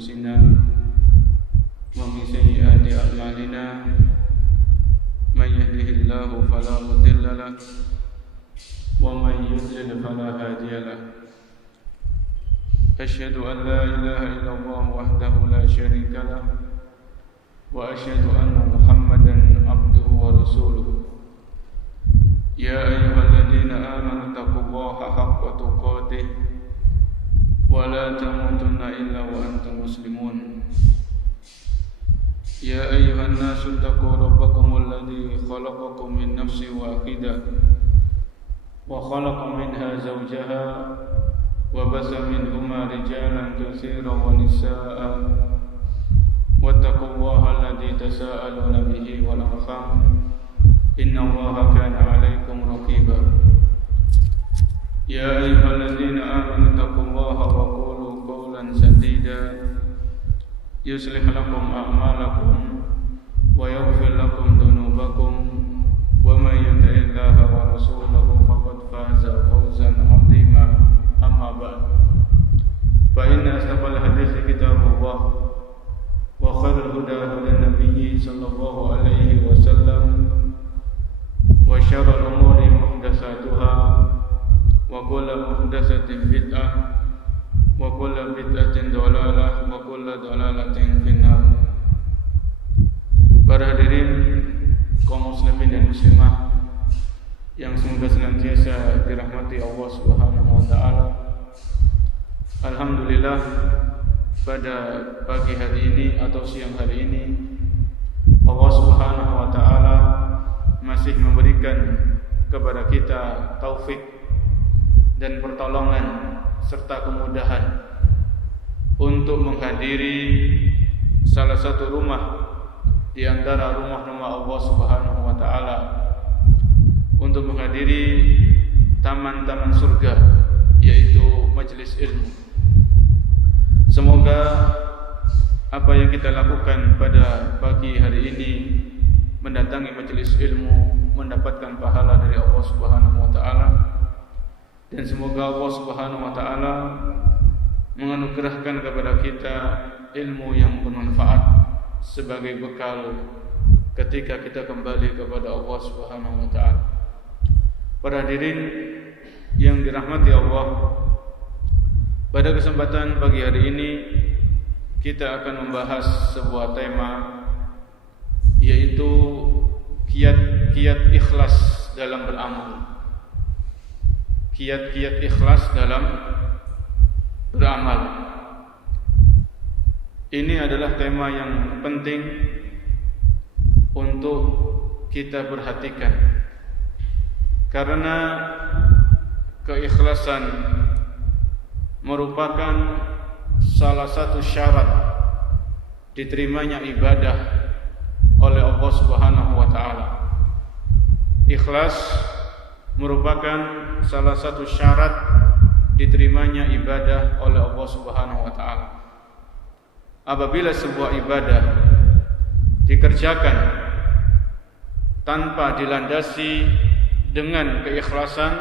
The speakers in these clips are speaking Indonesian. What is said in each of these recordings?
أنفسنا ومن سيئات أعمالنا من يهده الله فلا مضل له ومن يضلل فلا هادي له أشهد أن لا إله إلا الله وحده لا شريك له وأشهد أن محمدا عبده ورسوله يا أيها الذين آمنوا اتقوا الله حق تقاته ولا تموتن إلا وأنتم مسلمون يا أيها الناس اتقوا ربكم الذي خلقكم من نفس واحدة وخلق منها زوجها وبث منهما رجالا كثيرا ونساء واتقوا الله الذي تساءلون به والأرحام إن الله كان عليكم رقيبا يا أيها الذين آمنوا اتقوا الله وقولوا قولا سديدا يصلح لكم أعمالكم ويغفر لكم ذنوبكم ومن يطع الله ورسوله فقد فاز فوزا عظيما أما بعد فإن أصدق الحديث كتاب الله وخير الهدى هدى النبي صلى الله عليه وسلم وشر الأمور محدثاتها وكل محدثة بدعة وكل بدعة ضلالة وكل ضلالة في النار. Para hadirin kaum muslimin dan muslimah yang semoga senantiasa dirahmati Allah Subhanahu wa taala. Alhamdulillah, pada pagi hari ini atau siang hari ini Allah Subhanahu wa taala masih memberikan kepada kita taufik dan pertolongan serta kemudahan untuk menghadiri salah satu rumah di antara rumah-rumah Allah Subhanahu wa taala, untuk menghadiri taman-taman surga, yaitu majelis ilmu. Semoga apa yang kita lakukan pada pagi hari ini, mendatangi majelis ilmu, mendapatkan pahala dari Allah Subhanahu wa taala, dan semoga Allah Subhanahu wa taala menganugerahkan kepada kita ilmu yang bermanfaat sebagai bekal ketika kita kembali kepada Allah Subhanahu wa taala. Para hadirin yang dirahmati Allah, pada kesempatan pagi hari ini kita akan membahas sebuah tema, yaitu kiat-kiat ikhlas dalam beramal. Kiat-kiat ikhlas dalam beramal. Ini adalah tema yang penting untuk kita perhatikan, karena keikhlasan merupakan salah satu syarat diterimanya ibadah oleh Allah Subhanahu wa taala. Ikhlas merupakan salah satu syarat diterimanya ibadah oleh Allah Subhanahu wa taala. Apabila sebuah ibadah dikerjakan tanpa dilandasi dengan keikhlasan,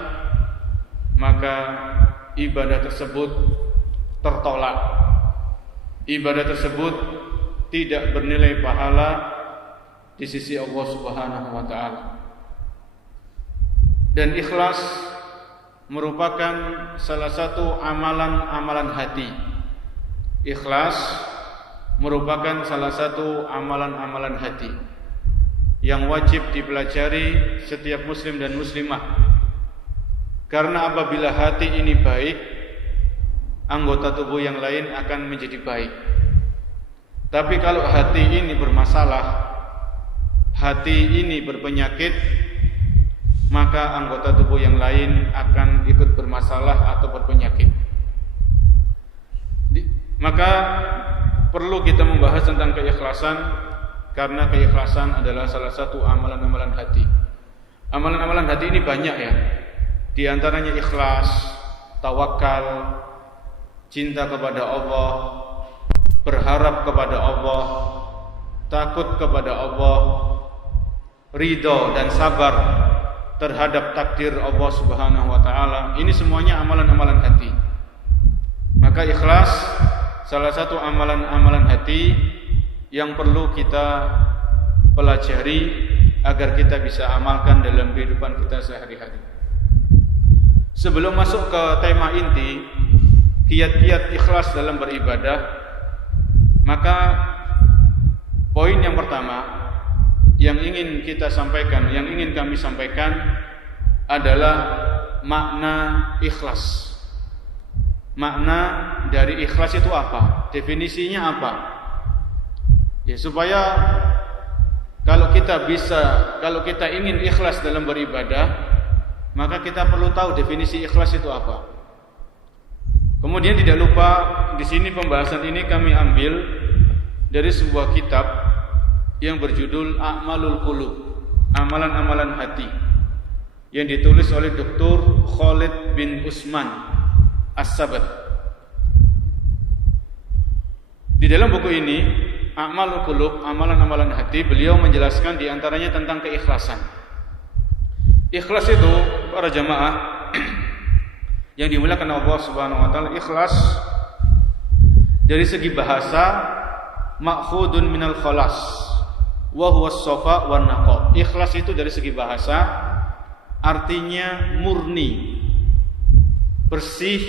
maka ibadah tersebut tertolak. Ibadah tersebut tidak bernilai pahala di sisi Allah Subhanahu wa taala. Dan ikhlas merupakan salah satu amalan-amalan hati. Ikhlas merupakan salah satu amalan-amalan hati yang wajib dipelajari setiap muslim dan muslimah. Karena apabila hati ini baik, anggota tubuh yang lain akan menjadi baik. Tapi kalau hati ini bermasalah, hati ini berpenyakit, maka anggota tubuh yang lain akan ikut bermasalah atau berpenyakit. Maka perlu kita membahas tentang keikhlasan, karena keikhlasan adalah salah satu amalan-amalan hati. Amalan-amalan hati ini banyak ya. Di antaranya ikhlas, tawakal, cinta kepada Allah, berharap kepada Allah, takut kepada Allah, ridho dan sabar terhadap takdir Allah Subhanahu wa taala. Ini semuanya amalan-amalan hati. Maka ikhlas salah satu amalan-amalan hati yang perlu kita pelajari agar kita bisa amalkan dalam kehidupan kita sehari-hari. Sebelum masuk ke tema inti, kiat-kiat ikhlas dalam beribadah, maka poin yang pertama yang ingin kita sampaikan, yang ingin kami sampaikan adalah makna ikhlas. Makna dari ikhlas itu apa? Definisinya apa? Ya, supaya kalau kita ingin ikhlas dalam beribadah, maka kita perlu tahu definisi ikhlas itu apa. Kemudian tidak lupa di sini pembahasan ini kami ambil dari sebuah kitab yang berjudul A'malul Qulub, amalan-amalan hati, yang ditulis oleh Dr. Khalid bin Usman As-Sabat. Di dalam buku ini, A'malul Qulub, amalan-amalan hati, beliau menjelaskan di antaranya tentang keikhlasan. Ikhlas itu, para jamaah yang dimuliakan Allah Subhanahu wa taala, ikhlas dari segi bahasa ma'khudun minal khalas wa huwa as-safa wan naqa. Ikhlas itu dari segi bahasa artinya murni, bersih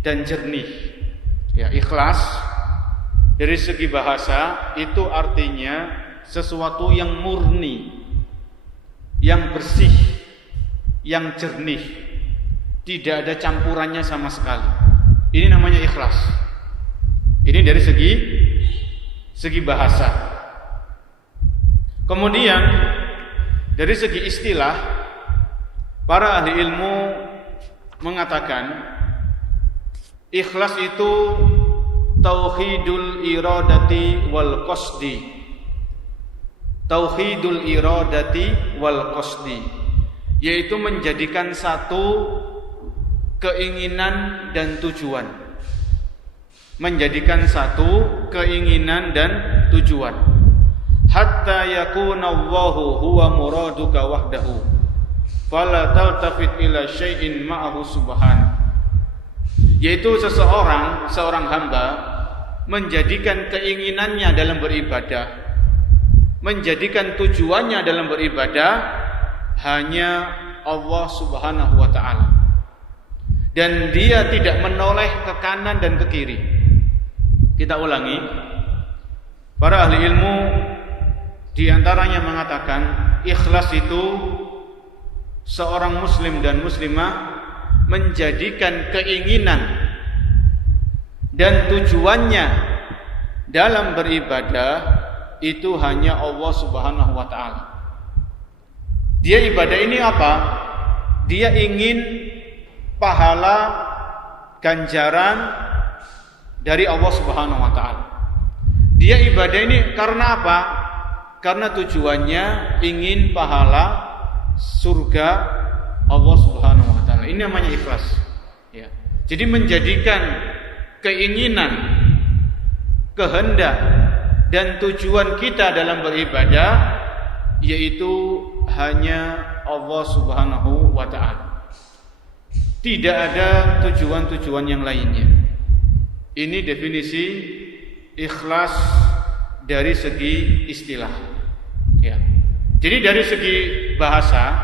dan jernih. Ya, ikhlas dari segi bahasa itu artinya sesuatu yang murni, yang bersih, yang jernih, tidak ada campurannya sama sekali. Ini namanya ikhlas. Ini dari segi bahasa. Kemudian dari segi istilah, para ahli ilmu mengatakan ikhlas itu tauhidul iradati wal qasdi. Tauhidul iradati wal qasdi, yaitu menjadikan satu keinginan dan tujuan. Menjadikan satu keinginan dan tujuan. Hatta yakuna Allahu huwa muraduka wahdahu fala taltafit ila syai'in ma'ahu subhanahu. Yaitu seorang hamba menjadikan keinginannya dalam beribadah, menjadikan tujuannya dalam beribadah hanya Allah Subhanahu wa taala. Dan dia tidak menoleh ke kanan dan ke kiri. Kita ulangi. Para ahli ilmu di antaranya mengatakan ikhlas itu seorang muslim dan muslimah menjadikan keinginan dan tujuannya dalam beribadah itu hanya Allah Subhanahu wa taala. Dia ibadah ini apa? Dia ingin pahala ganjaran dari Allah Subhanahu wa taala. Dia ibadah ini karena apa? Karena tujuannya ingin pahala surga Allah Subhanahu wa taala. Ini namanya ikhlas. Ya. Jadi menjadikan keinginan, kehendak dan tujuan kita dalam beribadah yaitu hanya Allah Subhanahu wa taala. Tidak ada tujuan-tujuan yang lainnya. Ini definisi ikhlas dari segi istilah. Ya. Jadi dari segi bahasa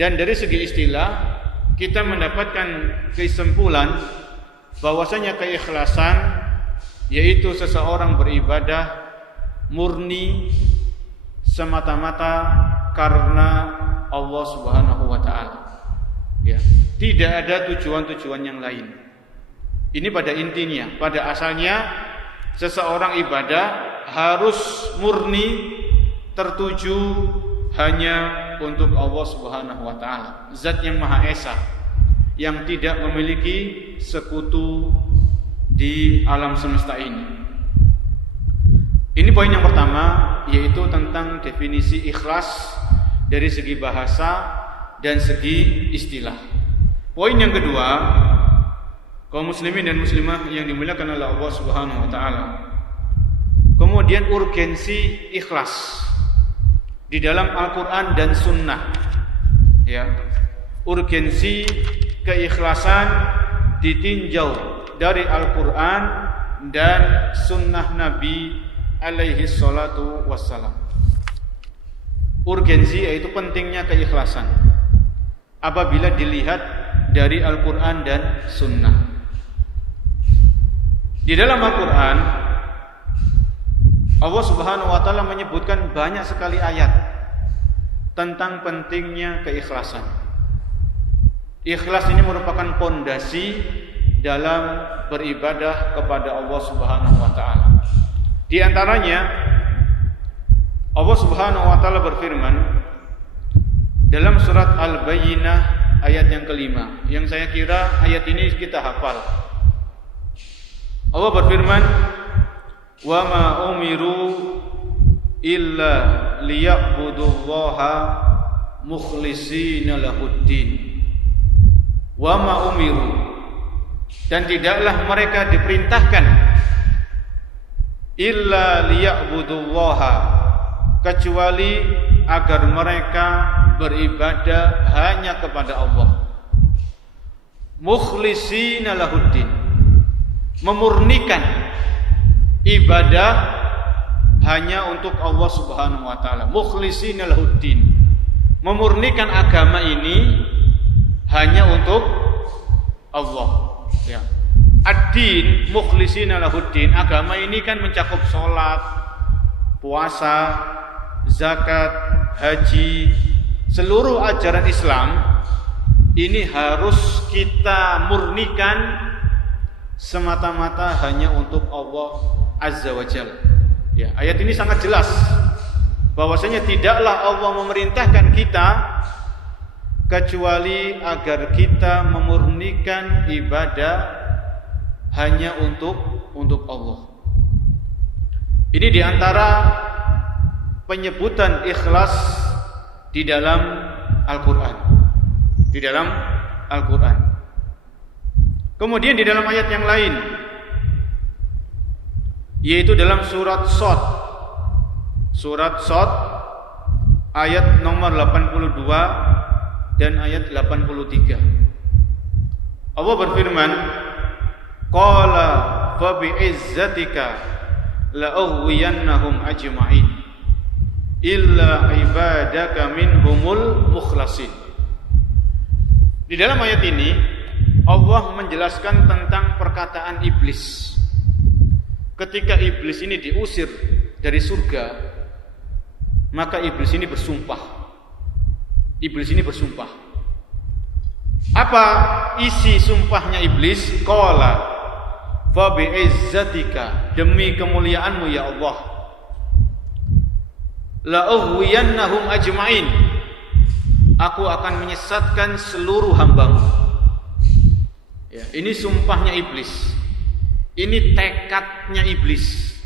dan dari segi istilah kita mendapatkan kesimpulan bahwasanya keikhlasan yaitu seseorang beribadah murni semata-mata karena Allah Subhanahu wa taala. Ya, tidak ada tujuan-tujuan yang lain. Ini pada intinya, pada asalnya seseorang ibadah harus murni tertuju hanya untuk Allah Subhanahu wa taala, Zat yang Maha Esa, yang tidak memiliki sekutu di alam semesta ini. Ini poin yang pertama, yaitu tentang definisi ikhlas dari segi bahasa dan segi istilah. Poin yang kedua, kaum muslimin dan muslimah yang dimuliakan oleh Allah Subhanahu wa taala. Kemudian urgensi ikhlas di dalam Al-Qur'an dan Sunnah. Ya. Urgensi keikhlasan ditinjau dari Al-Qur'an dan sunnah Nabi alaihi salatu wassalam. Urgensi yaitu pentingnya keikhlasan apabila dilihat dari Al-Quran dan sunnah. Di dalam Al-Quran Allah Subhanahu wa ta'ala menyebutkan banyak sekali ayat tentang pentingnya keikhlasan. Ikhlas ini merupakan pondasi dalam beribadah kepada Allah Subhanahu wa ta'ala. Di antaranya Allah Subhanahu wa ta'ala berfirman dalam surat Al-Bayyinah ayat yang kelima, yang saya kira ayat ini kita hafal. Allah berfirman, "Wa ma umiru illa liya'budullaha mukhlishina lahuddin." Wa ma umiru, dan tidaklah mereka diperintahkan illa liya'budullaha, kecuali agar mereka beribadah hanya kepada Allah. Mukhlishina lahuddin, memurnikan ibadah hanya untuk Allah Subhanahu wa ta'ala. Mukhlishina lahuddin, memurnikan agama ini hanya untuk Allah, ya. Ad-din mukhlishina lahuddin, agama ini kan mencakup sholat, puasa, zakat, haji, seluruh ajaran Islam ini harus kita murnikan semata-mata hanya untuk Allah Azza wa Jalla. Ya, ayat ini sangat jelas bahwasanya tidaklah Allah memerintahkan kita kecuali agar kita memurnikan ibadah hanya untuk Allah. Ini diantara penyebutan ikhlas di dalam Al-Quran. Di dalam Al-Quran. Kemudian di dalam ayat yang lain, yaitu dalam surat Shad. Surat Shad ayat nomor 82 dan ayat 83. Allah berfirman, "Qala fa bi'izzatika la'ughwiyannahum ajma'in illa ibadaka minhumul mukhlasin." Di dalam ayat ini Allah menjelaskan tentang perkataan iblis. Ketika iblis ini diusir dari surga, maka iblis ini bersumpah. Iblis ini bersumpah. Apa isi sumpahnya iblis? Qala fa bi'izzatika, demi kemuliaanmu ya Allah, la ughwiyannahum ajma'in, aku akan menyesatkan seluruh hambamu. Ya, ini sumpahnya iblis. Ini tekadnya iblis.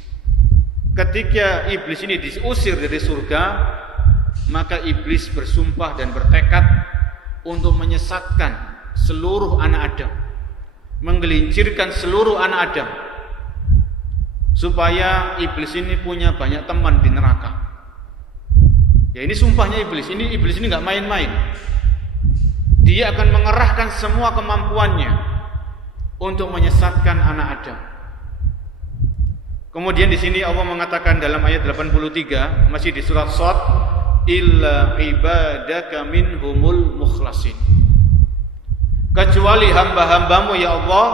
Ketika iblis ini diusir dari surga, maka iblis bersumpah dan bertekad untuk menyesatkan seluruh anak Adam, menggelincirkan seluruh anak Adam, supaya iblis ini punya banyak teman di neraka. Ya, ini sumpahnya iblis. Iblis ini nggak main-main. Dia akan mengerahkan semua kemampuannya untuk menyesatkan anak Adam. Kemudian di sini Allah mengatakan dalam ayat 83, masih di surat Shad, illa ibadaka minhumul mukhlasin, kecuali hamba-hambamu ya Allah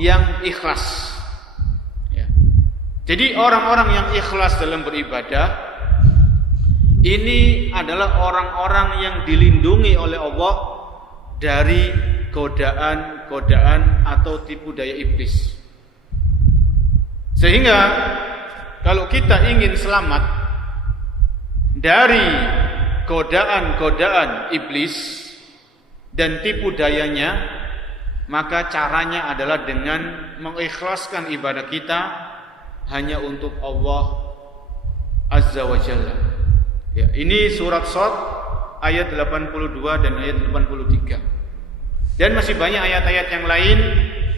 yang ikhlas. Ya. Jadi orang-orang yang ikhlas dalam beribadah ini adalah orang-orang yang dilindungi oleh Allah dari godaan-godaan atau tipu daya iblis. Sehingga kalau kita ingin selamat dari godaan-godaan iblis dan tipu dayanya, maka caranya adalah dengan mengikhlaskan ibadah kita hanya untuk Allah Azza wa Jalla. Ya, ini surat Shad ayat 82 dan ayat 83. Dan masih banyak ayat-ayat yang lain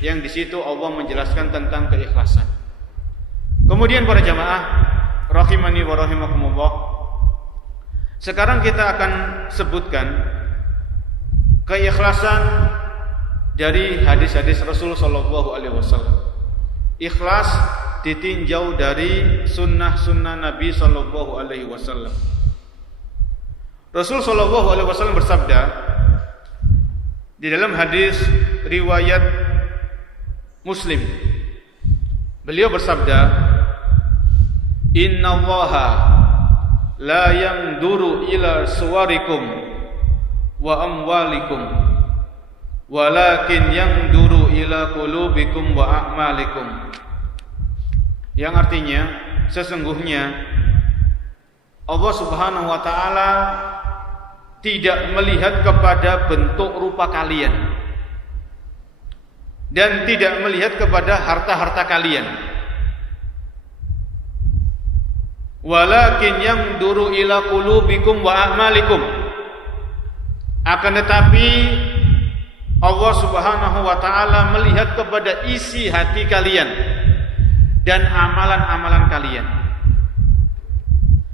yang di situ Allah menjelaskan tentang keikhlasan. Kemudian para jamaah rahimani wa rahimakumullah, sekarang kita akan sebutkan keikhlasan dari hadis-hadis Rasul sallallahu alaihi wasallam. ikhlas ditinjau dari sunnah-sunnah Nabi sallallahu alaihi wasallam. Rasul sallallahu alaihi wasallam bersabda di dalam hadis riwayat Muslim. Beliau bersabda, "Innallaha la yanzuru ila suwarikum wa amwalikum, walakin yanzuru ila qulubikum wa a'malikum." Yang artinya, sesungguhnya Allah Subhanahu wa taala tidak melihat kepada bentuk rupa kalian dan tidak melihat kepada harta-harta kalian, walakin yanzuru ila qulubikum wa a'malikum. Akan tetapi Allah Subhanahu wa taala melihat kepada isi hati kalian dan amalan-amalan kalian.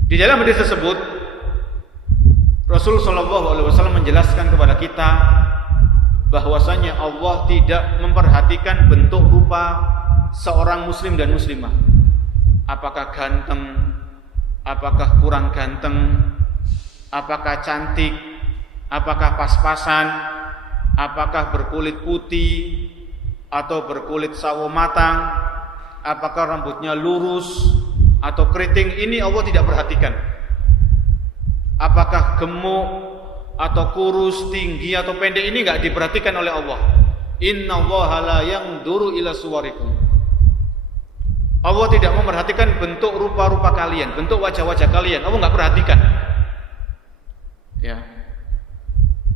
Di dalam hadis tersebut Rasul sallallahu alaihi wasallam menjelaskan kepada kita bahwasanya Allah tidak memperhatikan bentuk rupa seorang muslim dan muslimah. Apakah ganteng, apakah kurang ganteng, apakah cantik, apakah pas-pasan, apakah berkulit putih atau berkulit sawo matang, apakah rambutnya lurus atau keriting, ini Allah tidak perhatikan. Apakah gemuk atau kurus, tinggi atau pendek, ini enggak diperhatikan oleh Allah. Innallaha la yanzuru ila suwarikum. Allah tidak memperhatikan bentuk rupa-rupa kalian, bentuk wajah-wajah kalian. Allah enggak perhatikan. Ya.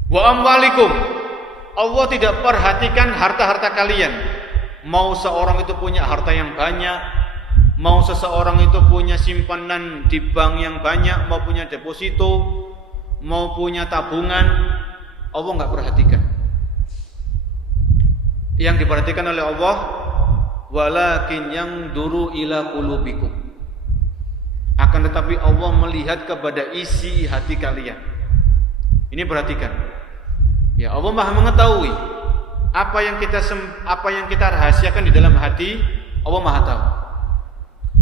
Wa amwalikum. Allah tidak perhatikan harta-harta kalian. Mau seorang itu punya harta yang banyak, mau seseorang itu punya simpanan di bank yang banyak, mau punya deposito, mau punya tabungan, Allah enggak perhatikan. Yang diperhatikan oleh Allah, walakin yanzuru ila qulubikum. Akan tetapi Allah melihat kepada isi hati kalian. Ini perhatikan. Ya, Allah Maha mengetahui apa yang kita rahasiakan di dalam hati, Allah Maha tahu.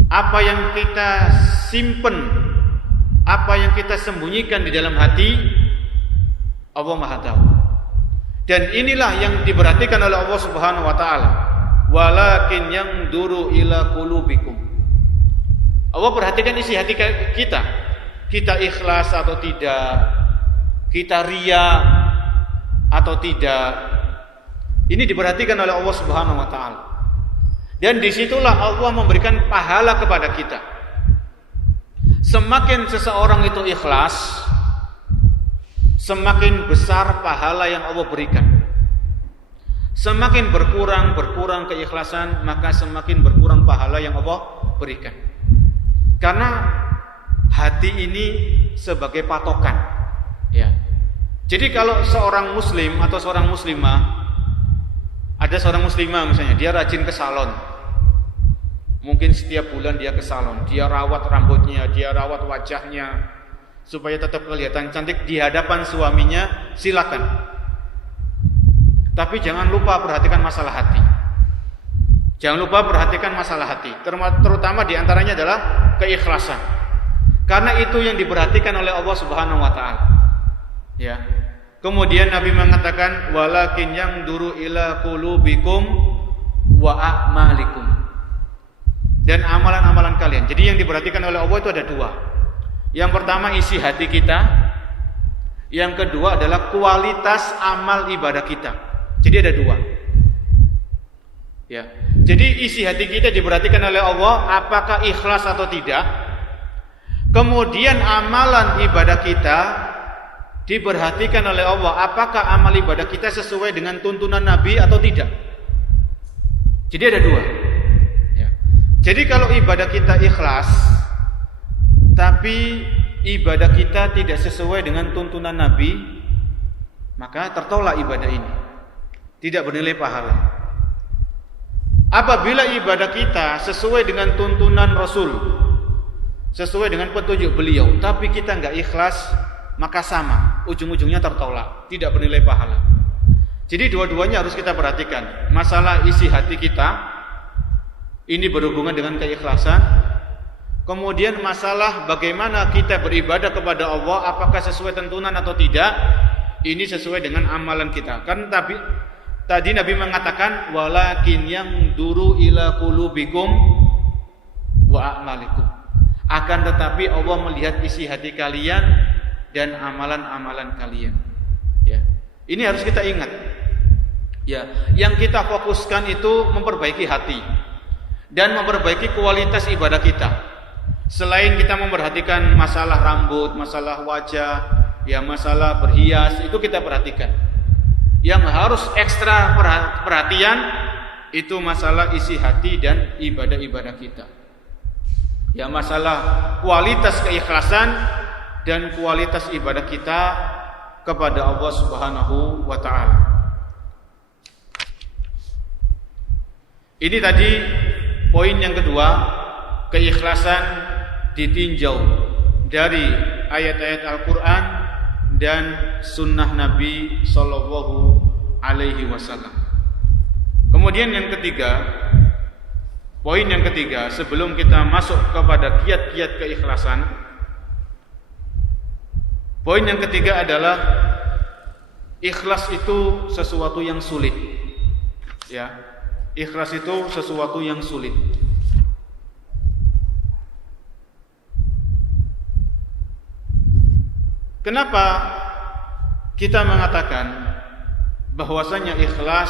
Apa yang kita simpen, apa yang kita sembunyikan di dalam hati, Allah Maha tahu. Dan inilah yang diperhatikan oleh Allah Subhanahu wa taala. Walakin yanzuru ila qulubikum. Allah perhatikan isi hati kita. Kita ikhlas atau tidak, kita ria atau tidak. Ini diperhatikan oleh Allah Subhanahu wa taala. Dan disitulah Allah memberikan pahala kepada kita. Semakin seseorang itu ikhlas, semakin besar pahala yang Allah berikan. Semakin berkurang keikhlasan, maka semakin berkurang pahala yang Allah berikan. Karena hati ini sebagai patokan. Ya. Jadi kalau seorang muslim atau seorang muslimah, ada seorang muslimah misalnya, dia rajin ke salon. Mungkin setiap bulan dia ke salon, dia rawat rambutnya, dia rawat wajahnya supaya tetap kelihatan cantik di hadapan suaminya, silakan. Tapi jangan lupa perhatikan masalah hati. Jangan lupa perhatikan masalah hati, terutama diantaranya adalah keikhlasan. Karena itu yang diperhatikan oleh Allah Subhanahu wa taala. Ya. Kemudian Nabi mengatakan walakin yanzuru ila qulubikum wa a'malikum. Dan amalan-amalan kalian. Jadi yang diperhatikan oleh Allah itu ada dua. Yang pertama isi hati kita. Yang kedua adalah kualitas amal ibadah kita. Jadi ada dua. Ya. Jadi isi hati kita diperhatikan oleh Allah, apakah ikhlas atau tidak. Kemudian amalan ibadah kita diperhatikan oleh Allah, apakah amal ibadah kita sesuai dengan tuntunan Nabi atau tidak. Jadi ada dua. Ya. Jadi kalau ibadah kita ikhlas, tapi ibadah kita tidak sesuai dengan tuntunan Nabi, maka tertolak ibadah ini, tidak bernilai pahala. Apabila ibadah kita sesuai dengan tuntunan Rasul, sesuai dengan petunjuk beliau, tapi kita enggak ikhlas, maka sama, ujung-ujungnya tertolak, tidak bernilai pahala. Jadi dua-duanya harus kita perhatikan. Masalah isi hati kita, Ini berhubungan dengan keikhlasan. Kemudian masalah bagaimana kita beribadah kepada Allah, apakah sesuai tuntunan atau tidak, ini sesuai dengan amalan kita. Kan tadi Nabi mengatakan walakin yang duru ila qulubikum wa a'malikum. Akan tetapi Allah melihat isi hati kalian dan amalan-amalan kalian. Ya. Ini harus kita ingat. Ya, yang kita fokuskan itu memperbaiki hati dan memperbaiki kualitas ibadah kita. Selain kita memperhatikan masalah rambut, masalah wajah, ya masalah berhias, itu kita perhatikan. Yang harus ekstra perhatian itu masalah isi hati dan ibadah-ibadah kita. Ya, masalah kualitas keikhlasan dan kualitas ibadah kita kepada Allah Subhanahu wa taala. Ini tadi poin yang kedua, keikhlasan ditinjau dari ayat-ayat Al-Qur'an dan sunnah Nabi sallallahu alaihi wasallam. Kemudian yang ketiga, poin yang ketiga, sebelum kita masuk kepada kiat-kiat keikhlasan, poin yang ketiga adalah ikhlas itu sesuatu yang sulit. Ya, ikhlas itu sesuatu yang sulit. Kenapa kita mengatakan bahwasanya ikhlas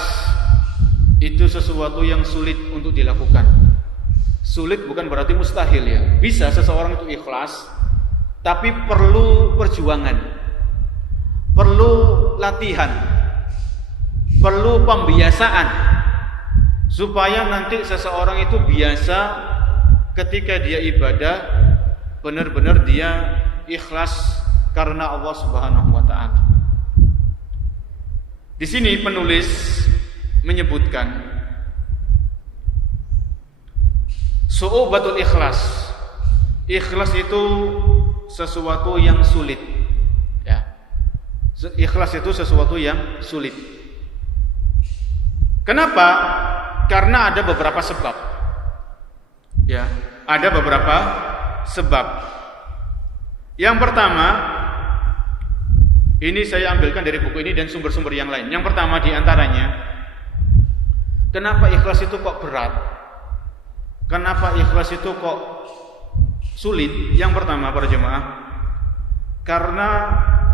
itu sesuatu yang sulit untuk dilakukan? Sulit bukan berarti mustahil ya. Bisa seseorang itu ikhlas, tapi perlu perjuangan, perlu latihan, perlu pembiasaan supaya nanti seseorang itu biasa ketika dia ibadah benar-benar dia ikhlas karena Allah Subhanahu wa taala. Di sini penulis menyebutkan su'ubatul ikhlas. Ikhlas itu sesuatu yang sulit. Ya. Ikhlas itu sesuatu yang sulit. Kenapa? Karena ada beberapa sebab. Ya, ada beberapa sebab. Yang pertama, ini saya ambilkan dari buku ini dan sumber-sumber yang lain. Yang pertama di antaranya, kenapa ikhlas itu kok berat? Kenapa ikhlas itu kok sulit? Yang pertama para jemaah, karena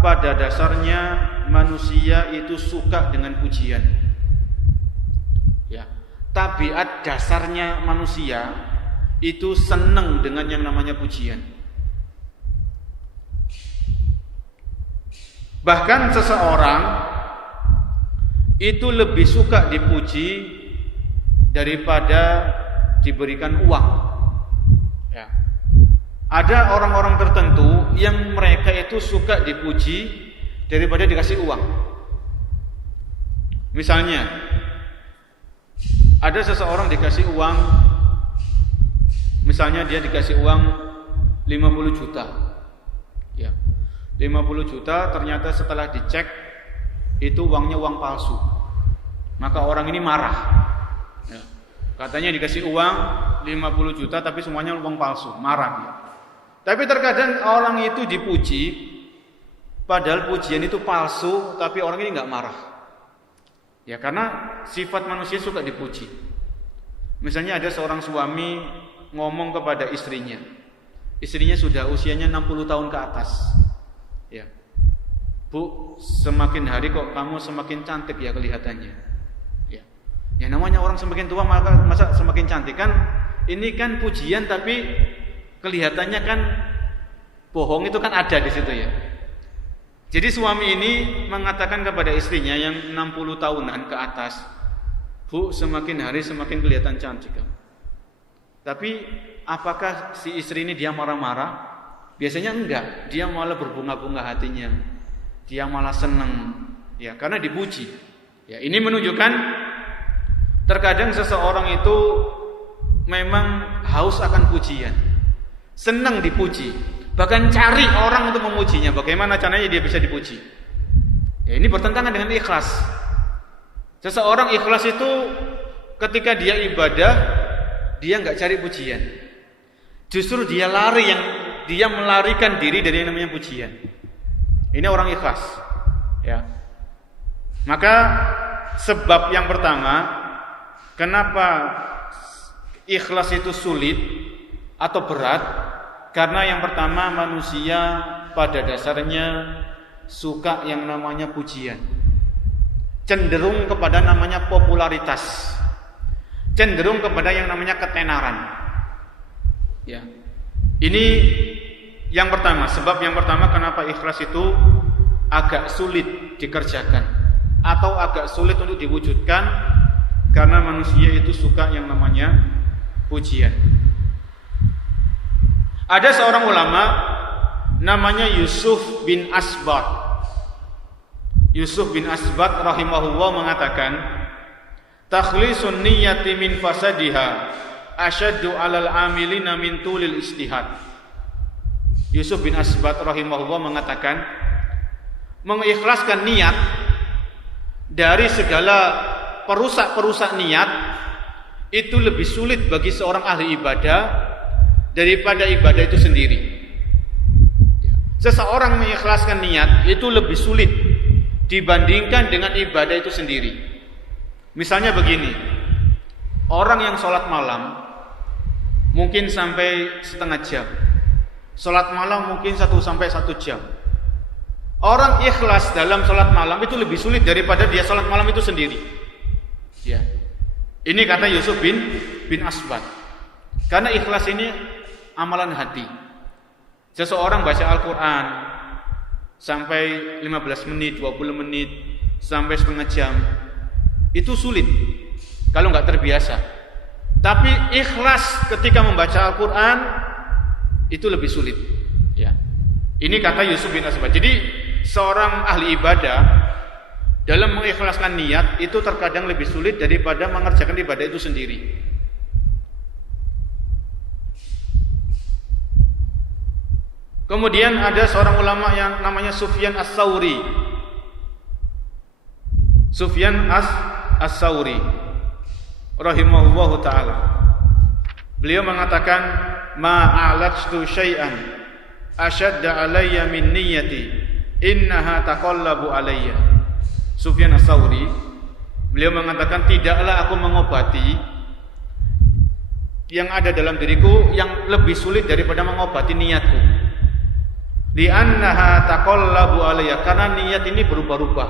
pada dasarnya manusia itu suka dengan pujian. Ya, tabiat dasarnya manusia itu senang dengan yang namanya pujian. Bahkan seseorang itu lebih suka dipuji daripada diberikan uang. Ya. Ada orang-orang tertentu yang mereka itu suka dipuji daripada dikasih uang. Misalnya, ada seseorang dikasih uang, misalnya dia dikasih uang 50 juta. Ya. 50 juta ternyata setelah dicek itu uangnya uang palsu. Maka orang ini marah. Ya. Katanya dikasih uang 50 juta tapi semuanya uang palsu, marah dia. Tapi terkadang orang itu dipuji padahal pujian itu palsu tapi orang ini enggak marah. Ya, karena sifat manusia suka dipuji. Misalnya ada seorang suami ngomong kepada istrinya. Istrinya sudah usianya 60 tahun ke atas. Ya, Bu, semakin hari kok kamu semakin cantik ya kelihatannya. Ya, ya namanya orang semakin tua masa semakin cantik kan? Ini kan pujian tapi kelihatannya kan bohong itu kan ada di situ ya. Jadi suami ini mengatakan kepada istrinya yang 60 tahunan ke atas, Bu, semakin hari semakin kelihatan cantik kamu. Tapi apakah si istri ini dia marah-marah? Biasanya enggak, dia malah berbunga-bunga hatinya. Dia malah senang, ya, karena dipuji. Ya, ini menunjukkan terkadang seseorang itu memang haus akan pujian. Senang dipuji, bahkan cari orang untuk memujinya. Bagaimana caranya dia bisa dipuji? Ya, ini bertentangan dengan ikhlas. Seseorang ikhlas itu ketika dia ibadah, dia nggak cari pujian. Justru dia melarikan diri dari yang namanya pujian. Ini orang ikhlas. Ya. Maka sebab yang pertama, kenapa ikhlas itu sulit atau berat? Karena yang pertama, manusia pada dasarnya suka yang namanya pujian. Cenderung kepada namanya popularitas. Cenderung kepada yang namanya ketenaran. Ya. Ini yang pertama, sebab yang pertama kenapa ikhlas itu agak sulit dikerjakan atau agak sulit untuk diwujudkan, karena manusia itu suka yang namanya pujian. Ada seorang ulama namanya Yusuf bin Asbat. Yusuf bin Asbat rahimahullah mengatakan, takhlisun niyyati min fasadiha asyaddu 'alal 'amilina min tulil istihad. Yusuf bin Asbat rahimahullah mengatakan, mengikhlaskan niat dari segala perusak-perusak niat itu lebih sulit bagi seorang ahli ibadah daripada ibadah itu sendiri. Seseorang mengikhlaskan niat itu lebih sulit dibandingkan dengan ibadah itu sendiri. Misalnya begini, orang yang sholat malam mungkin sampai setengah jam, sholat malam mungkin 1 sampai 1 jam. Orang ikhlas dalam sholat malam itu lebih sulit daripada dia sholat malam itu sendiri. Ya. Ini kata Yusuf bin Asbat. Karena ikhlas ini amalan hati. Seseorang baca Al-Quran sampai 15 menit, 20 menit, sampai setengah jam, itu sulit kalau nggak terbiasa. Tapi ikhlas ketika membaca Al-Quran itu lebih sulit. Ya. Ini kata Yusuf bin Asbat. Jadi seorang ahli ibadah dalam mengikhlaskan niat itu terkadang lebih sulit daripada mengerjakan ibadah itu sendiri. Kemudian ada seorang ulama yang namanya Sufyan As-Tsauri. Sufyan As-Tsauri rahimahullahu taala. Beliau mengatakan, ma'alajtu syai'an ashadda alayya min niyyati innaha taqallabu alayya. Sufyan As-Tsauri beliau mengatakan, tidaklah aku mengobati yang ada dalam diriku yang lebih sulit daripada mengobati niatku. Li'annaha taqallabu alayya, karena niat ini berubah-ubah.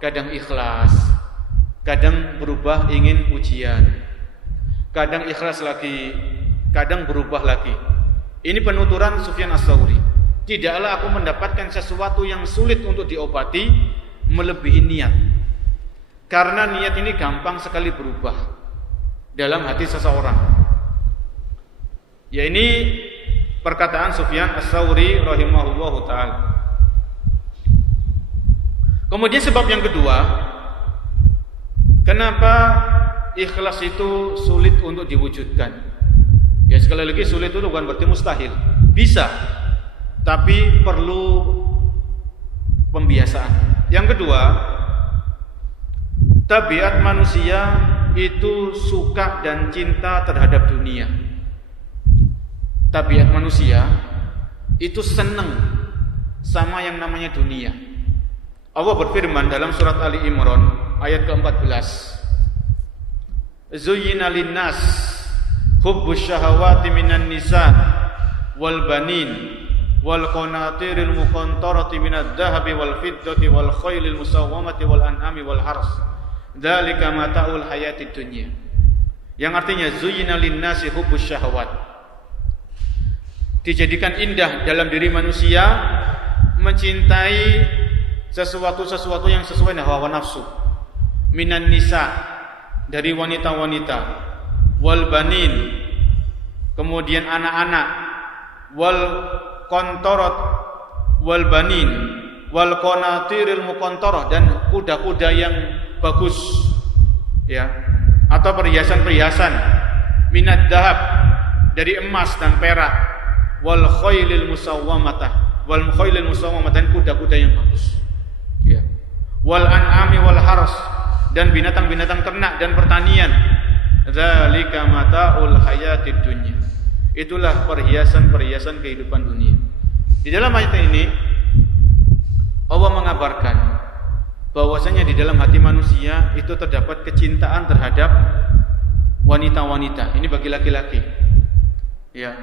Kadang ikhlas, kadang berubah ingin pujian, kadang ikhlas lagi, kadang berubah lagi. Ini penuturan Sufyan As-Tsauri. Tidaklah aku mendapatkan sesuatu yang sulit untuk diobati melebihi niat. Karena niat ini gampang sekali berubah dalam hati seseorang. Ya, ini perkataan Sufyan As-Tsauri rahimahullahu taala. Kemudian sebab yang kedua, kenapa ikhlas itu sulit untuk diwujudkan? Ya, sekali lagi, sulit itu bukan berarti mustahil. Bisa, tapi perlu pembiasaan. Yang kedua, tabiat manusia itu suka dan cinta terhadap dunia. Tabiat manusia itu senang sama yang namanya dunia. Allah berfirman dalam surat Ali Imran ayat ke-14, Zuyyina linnas hubbus syahawati minan nisa wal banin wal qanatiril muqantarati minad dhahabi wal fiddati wal khailil musawwamati wal an'ami wal hars. Dzalika mata'ul hayatid dunya. Yang artinya zuyyina linnasi hubbus syahawat. Dijadikan indah dalam diri manusia mencintai sesuatu yang sesuai dengan hawa nafsu. Minan nisa, dari wanita-wanita, wal banin, kemudian anak-anak, wal qantarat wal banin, wal qanatiril muqantarah, dan kuda-kuda yang bagus, ya, atau perhiasan-perhiasan, minad dahab, dari emas dan perak, wal khailil musawwamatah, wal khailil musawwamatah, dan kuda-kuda yang bagus, wal an'ami wal haras, dan binatang-binatang ternak dan pertanian, dzalika mata'ul hayatid dunya. Itulah perhiasan-perhiasan kehidupan dunia. Di dalam ayat ini Allah mengabarkan bahwasanya di dalam hati manusia itu terdapat kecintaan terhadap wanita-wanita. Ini bagi laki-laki. Ya,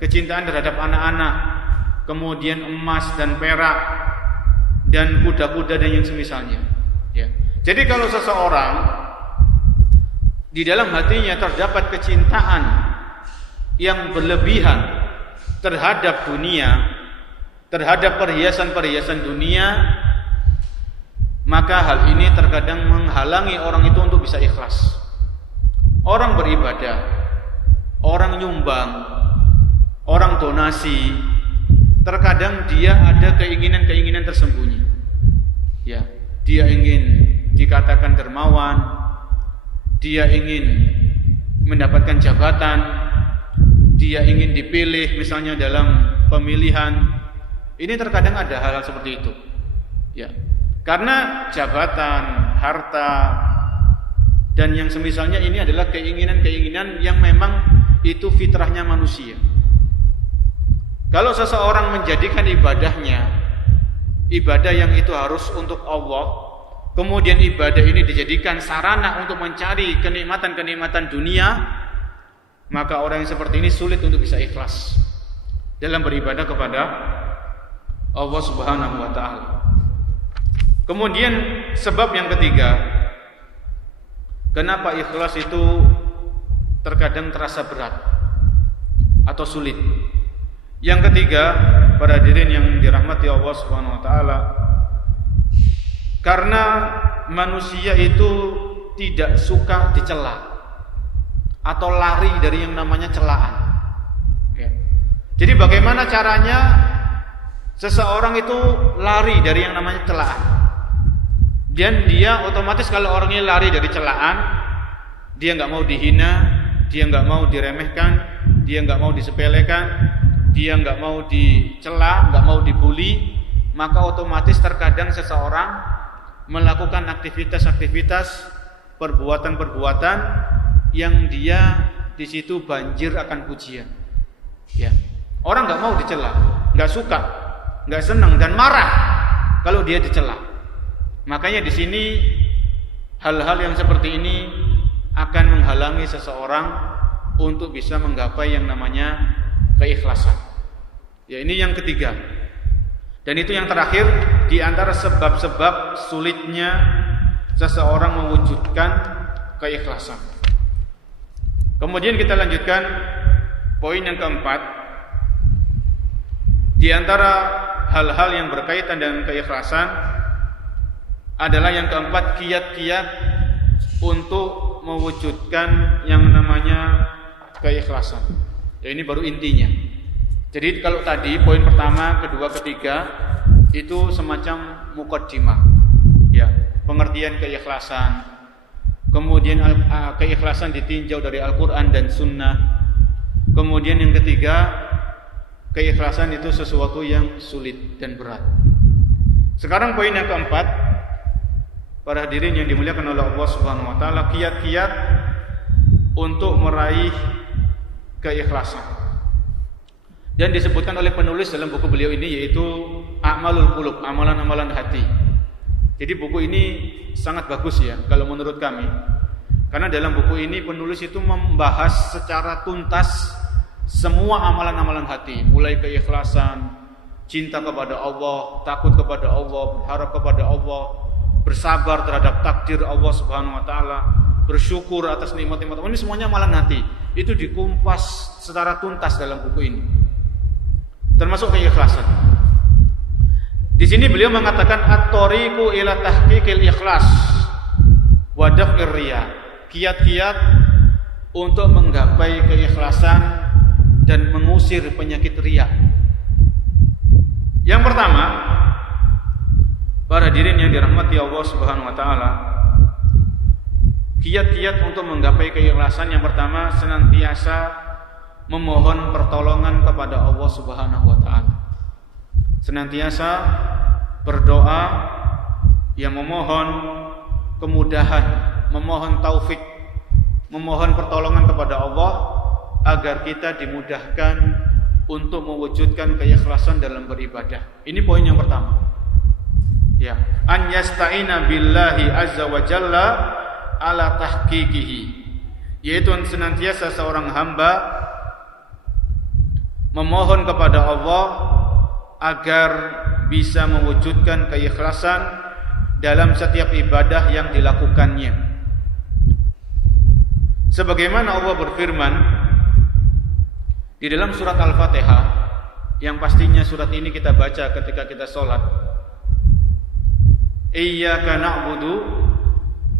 kecintaan terhadap anak-anak, kemudian emas dan perak dan kuda-kuda dan yang semisalnya. Ya. Jadi kalau seseorang di dalam hatinya terdapat kecintaan yang berlebihan terhadap dunia, terhadap perhiasan-perhiasan dunia, maka hal ini terkadang menghalangi orang itu untuk bisa ikhlas. Orang beribadah, orang nyumbang, orang donasi, terkadang dia ada keinginan-keinginan tersembunyi. Ya, dia ingin dikatakan dermawan, dia ingin mendapatkan jabatan, dia ingin dipilih misalnya dalam pemilihan. Ini terkadang ada hal-hal seperti itu. Ya. Karena jabatan, harta dan yang semisalnya ini adalah keinginan-keinginan yang memang itu fitrahnya manusia. Kalau seseorang menjadikan ibadahnya ibadah yang itu harus untuk Allah, kemudian ibadah ini dijadikan sarana untuk mencari kenikmatan-kenikmatan dunia, maka orang yang seperti ini sulit untuk bisa ikhlas dalam beribadah kepada Allah Subhanahu wa taala. Kemudian sebab yang ketiga, kenapa ikhlas itu terkadang terasa berat atau sulit. Yang ketiga, para hadirin yang dirahmati Allah Subhanahu wa taala, karena manusia itu tidak suka dicela atau lari dari yang namanya celaan. Ya. Jadi bagaimana caranya seseorang itu lari dari yang namanya celaan? Dan dia otomatis kalau orangnya lari dari celaan, dia nggak mau dihina, dia nggak mau diremehkan, dia nggak mau disepelekan, dia nggak mau dicela, nggak mau dibully, maka otomatis terkadang seseorang melakukan aktivitas-aktivitas, perbuatan-perbuatan yang dia di situ banjir akan pujian. Ya, orang nggak mau dicela, nggak suka, nggak senang dan marah kalau dia dicela. Makanya di sini hal-hal yang seperti ini akan menghalangi seseorang untuk bisa menggapai yang namanya keikhlasan. Ya, ini yang ketiga. Dan itu yang terakhir di antara sebab-sebab sulitnya seseorang mewujudkan keikhlasan. Kemudian kita lanjutkan poin yang keempat. Di antara hal-hal yang berkaitan dengan keikhlasan adalah yang keempat, kiat-kiat untuk mewujudkan yang namanya keikhlasan. Ya, ini baru intinya. Jadi kalau tadi poin pertama, kedua, ketiga itu semacam muqaddimah. Ya, pengertian keikhlasan. Kemudian keikhlasan ditinjau dari Al-Qur'an dan Sunnah. Kemudian yang ketiga, keikhlasan itu sesuatu yang sulit dan berat. Sekarang poin yang keempat, para hadirin yang dimuliakan oleh Allah Subhanahu wa taala, kiat-kiat untuk meraih keikhlasan. Dan disebutkan oleh penulis dalam buku beliau ini yaitu A'malul Qulub, amalan-amalan hati. Jadi buku ini sangat bagus ya kalau menurut kami. Karena dalam buku ini penulis itu membahas secara tuntas semua amalan-amalan hati, mulai keikhlasan, cinta kepada Allah, takut kepada Allah, berharap kepada Allah, bersabar terhadap takdir Allah Subhanahu wa taala, bersyukur atas nikmat-nikmat Allah. Ini semuanya amalan hati. Itu dikumpas secara tuntas dalam buku ini. Termasuk keikhlasan. Di sini beliau mengatakan at-thariqu ila tahqiqil ikhlas wa daf'ir riya. Kiat-kiat untuk menggapai keikhlasan dan mengusir penyakit riya. Yang pertama, para hadirin yang dirahmati Allah Subhanahu wa taala, kiat-kiat untuk menggapai keikhlasan yang pertama, senantiasa memohon pertolongan kepada Allah Subhanahu wa taala. Senantiasa berdoa yang memohon kemudahan, memohon taufik memohon pertolongan kepada Allah agar kita dimudahkan untuk mewujudkan keikhlasan dalam beribadah. Ini poin yang pertama. Ya, an yasta'ina billahi azza wa jalla ala tahqiqihi, yaitu senantiasa seorang hamba memohon kepada Allah agar bisa mewujudkan keikhlasan dalam setiap ibadah yang dilakukannya. Sebagaimana Allah berfirman di dalam surat Al-Fatihah, yang pastinya surat ini kita baca ketika kita sholat. Iyyaka na'budu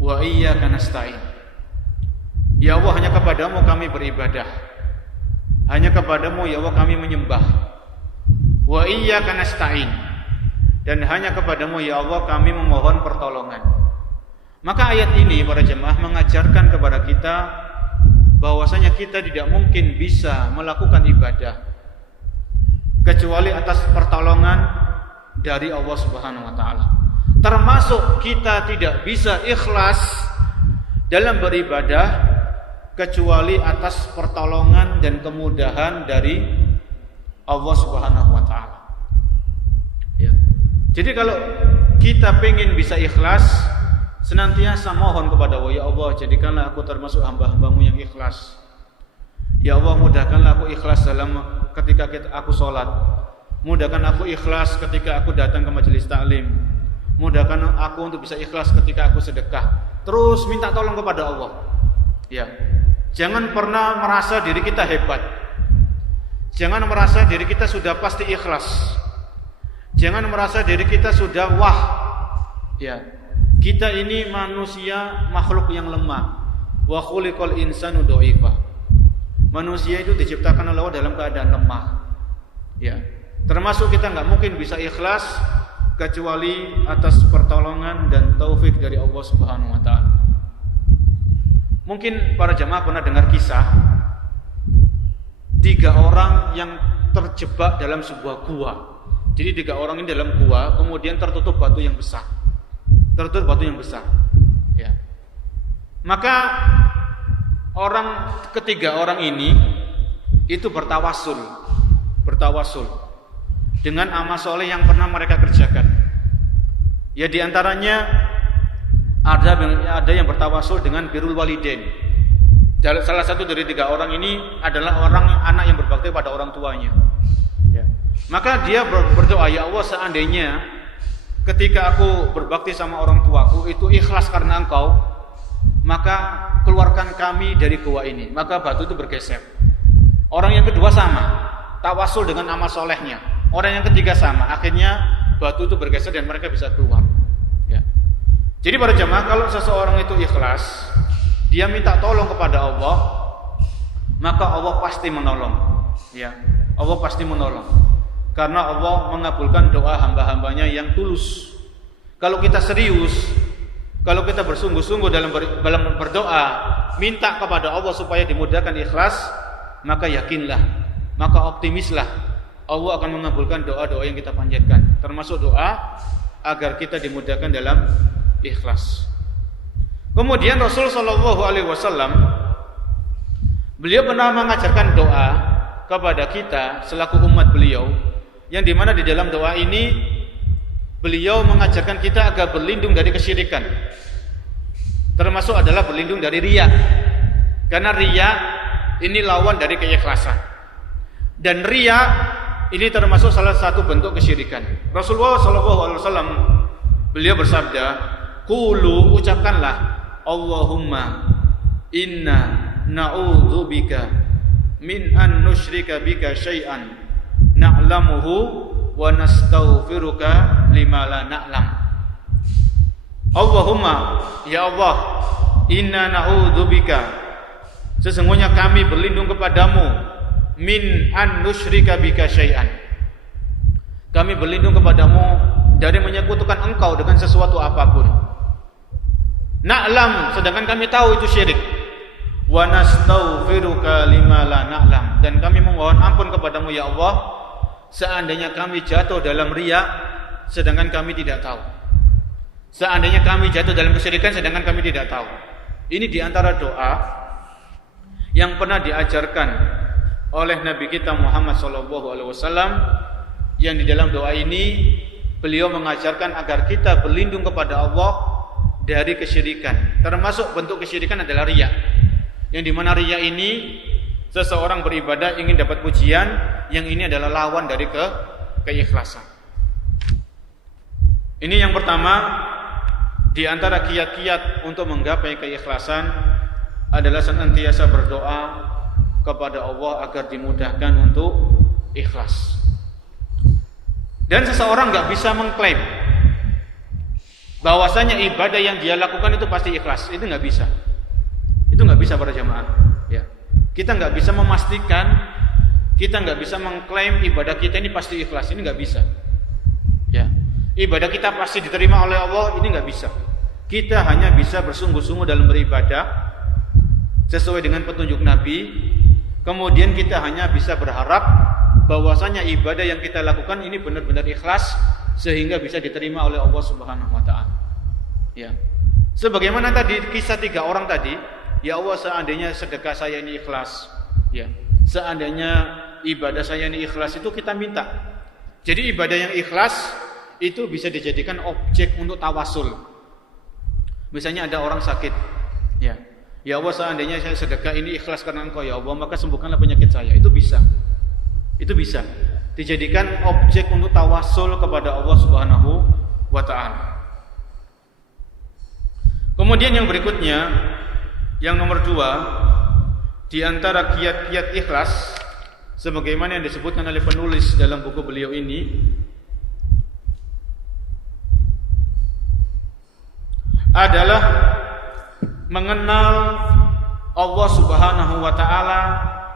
wa iyyaka nasta'in. Ya Allah, hanya kepadamu kami beribadah, hanya kepadamu ya Allah kami menyembah. Wa iyyaka nasta'in, dan hanya kepadamu ya Allah kami memohon pertolongan. Maka ayat ini para jemaah mengajarkan kepada kita bahwasanya kita tidak mungkin bisa melakukan ibadah kecuali atas pertolongan dari Allah Subhanahu wa taala. Termasuk kita tidak bisa ikhlas dalam beribadah kecuali atas pertolongan dan kemudahan dari Allah Subhanahu wa taala. Ya. Jadi kalau kita pengen bisa ikhlas, senantiasa mohon kepada Allah, ya Allah jadikanlah aku termasuk hamba-hambamu yang ikhlas. Ya Allah mudahkanlah aku ikhlas dalam ketika aku sholat. Mudahkan aku ikhlas ketika aku datang ke majelis taklim. Mudahkan aku untuk bisa ikhlas ketika aku sedekah. Terus minta tolong kepada Allah. Ya. Jangan pernah merasa diri kita hebat. Jangan merasa diri kita sudah pasti ikhlas. Jangan merasa diri kita sudah wah. Ya. Kita ini manusia makhluk yang lemah. Wa khuliqal insanu dha'ifa. Manusia itu diciptakan oleh Allah dalam keadaan lemah. Ya. Termasuk kita enggak mungkin bisa ikhlas kecuali atas pertolongan dan taufik dari Allah Subhanahu wa taala. Mungkin para jamaah pernah dengar kisah 3 orang yang terjebak dalam sebuah gua. Jadi 3 orang ini dalam gua, kemudian tertutup batu yang besar. Ya. Maka ketiga orang ini itu bertawasul dengan amal soleh yang pernah mereka kerjakan. Ya, di antaranya ada yang bertawasul dengan birrul walidain. Salah satu dari 3 orang ini adalah anak yang berbakti pada orang tuanya. Ya. Maka dia berdoa, ya Allah seandainya ketika aku berbakti sama orang tuaku itu ikhlas karena Engkau, maka keluarkan kami dari gua ini. Maka batu itu bergeser. Orang yang kedua sama, tawasul dengan amal solehnya. Orang yang ketiga sama, akhirnya batu itu bergeser dan mereka bisa keluar. Ya. Jadi para jamaah, kalau seseorang itu ikhlas, dia minta tolong kepada Allah, maka Allah pasti menolong. Ya, Allah pasti menolong. Karena Allah mengabulkan doa hamba-hambanya yang tulus. Kalau kita serius, kalau kita bersungguh-sungguh dalam berdoa, minta kepada Allah supaya dimudahkan ikhlas, maka yakinlah, maka optimislah, Allah akan mengabulkan doa-doa yang kita panjatkan, termasuk doa agar kita dimudahkan dalam ikhlas. Kemudian Rasul Shallallahu Alaihi Wasallam beliau pernah mengajarkan doa kepada kita selaku umat beliau, yang dimana di dalam doa ini beliau mengajarkan kita agar berlindung dari kesyirikan, termasuk adalah berlindung dari riya, karena riya ini lawan dari keikhlasan, dan riya ini termasuk salah satu bentuk kesyirikan. Rasulullah SAW beliau bersabda, "Qulu, ucapkanlah, Allahumma inna na'udzubika min an nusyrika bika syai'an na'lamuhu wa nastaghfiruka lima la na'lam." Allahumma, ya Allah, inna na'udzubika, sesungguhnya kami berlindung kepadamu, min an nusyrika bika syai'an, kami berlindung kepadamu dari menyekutukan Engkau dengan sesuatu apapun. Na'lam, sedangkan kami tahu itu syirik. Wa nastaghfiruka lima la na'lam, dan kami memohon ampun kepadamu ya Allah seandainya kami jatuh dalam riya sedangkan kami tidak tahu. Seandainya kami jatuh dalam kesyirikan sedangkan kami tidak tahu. Ini diantara doa yang pernah diajarkan oleh Nabi kita Muhammad SAW, yang di dalam doa ini beliau mengajarkan agar kita berlindung kepada Allah dari kesyirikan. Termasuk bentuk kesyirikan adalah riya, yang dimana riya ini seseorang beribadah ingin dapat pujian, yang ini adalah lawan dari keikhlasan. Ini yang pertama, di antara kiat-kiat untuk menggapai keikhlasan adalah senantiasa berdoa kepada Allah agar dimudahkan untuk ikhlas. Dan seseorang nggak bisa mengklaim bahwasanya ibadah yang dia lakukan itu pasti ikhlas. Itu nggak bisa. Itu nggak bisa para jamaah. Ya. Kita nggak bisa memastikan, kita nggak bisa mengklaim ibadah kita ini pasti ikhlas. Ini nggak bisa. Ya. Ibadah kita pasti diterima oleh Allah, ini nggak bisa. Kita hanya bisa bersungguh-sungguh dalam beribadah sesuai dengan petunjuk Nabi. Kemudian kita hanya bisa berharap bahwasanya ibadah yang kita lakukan ini benar-benar ikhlas sehingga bisa diterima oleh Allah Subhanahu wa taala. Ya. Sebagaimana tadi kisah 3 orang tadi, ya Allah, seandainya sedekah saya ini ikhlas, ya. Seandainya ibadah saya ini ikhlas, itu kita minta. Jadi ibadah yang ikhlas itu bisa dijadikan objek untuk tawasul. Misalnya ada orang sakit, ya. Ya Allah, seandainya saya sedekah ini ikhlas karena Engkau ya Allah, maka sembuhkanlah penyakit saya. Itu bisa. Itu bisa dijadikan objek untuk tawasul kepada Allah Subhanahu wa taala. Kemudian yang berikutnya, yang nomor 2, di antara kiat-kiat ikhlas sebagaimana yang disebutkan oleh penulis dalam buku beliau ini adalah mengenal Allah Subhanahu wa taala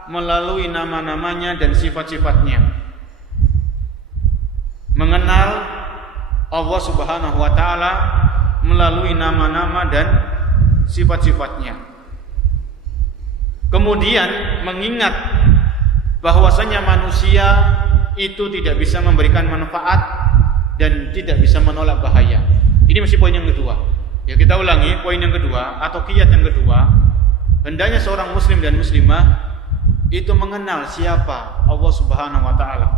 melalui nama-namanya dan sifat-sifatnya. Mengenal Allah Subhanahu wa taala melalui nama-nama dan sifat-sifatnya. Kemudian mengingat bahwasanya manusia itu tidak bisa memberikan manfaat dan tidak bisa menolak bahaya. Ini masih poin yang kedua. Ya, kita ulangi poin yang kedua atau kiat yang kedua. Hendaknya seorang muslim dan muslimah itu mengenal siapa Allah Subhanahu wa taala.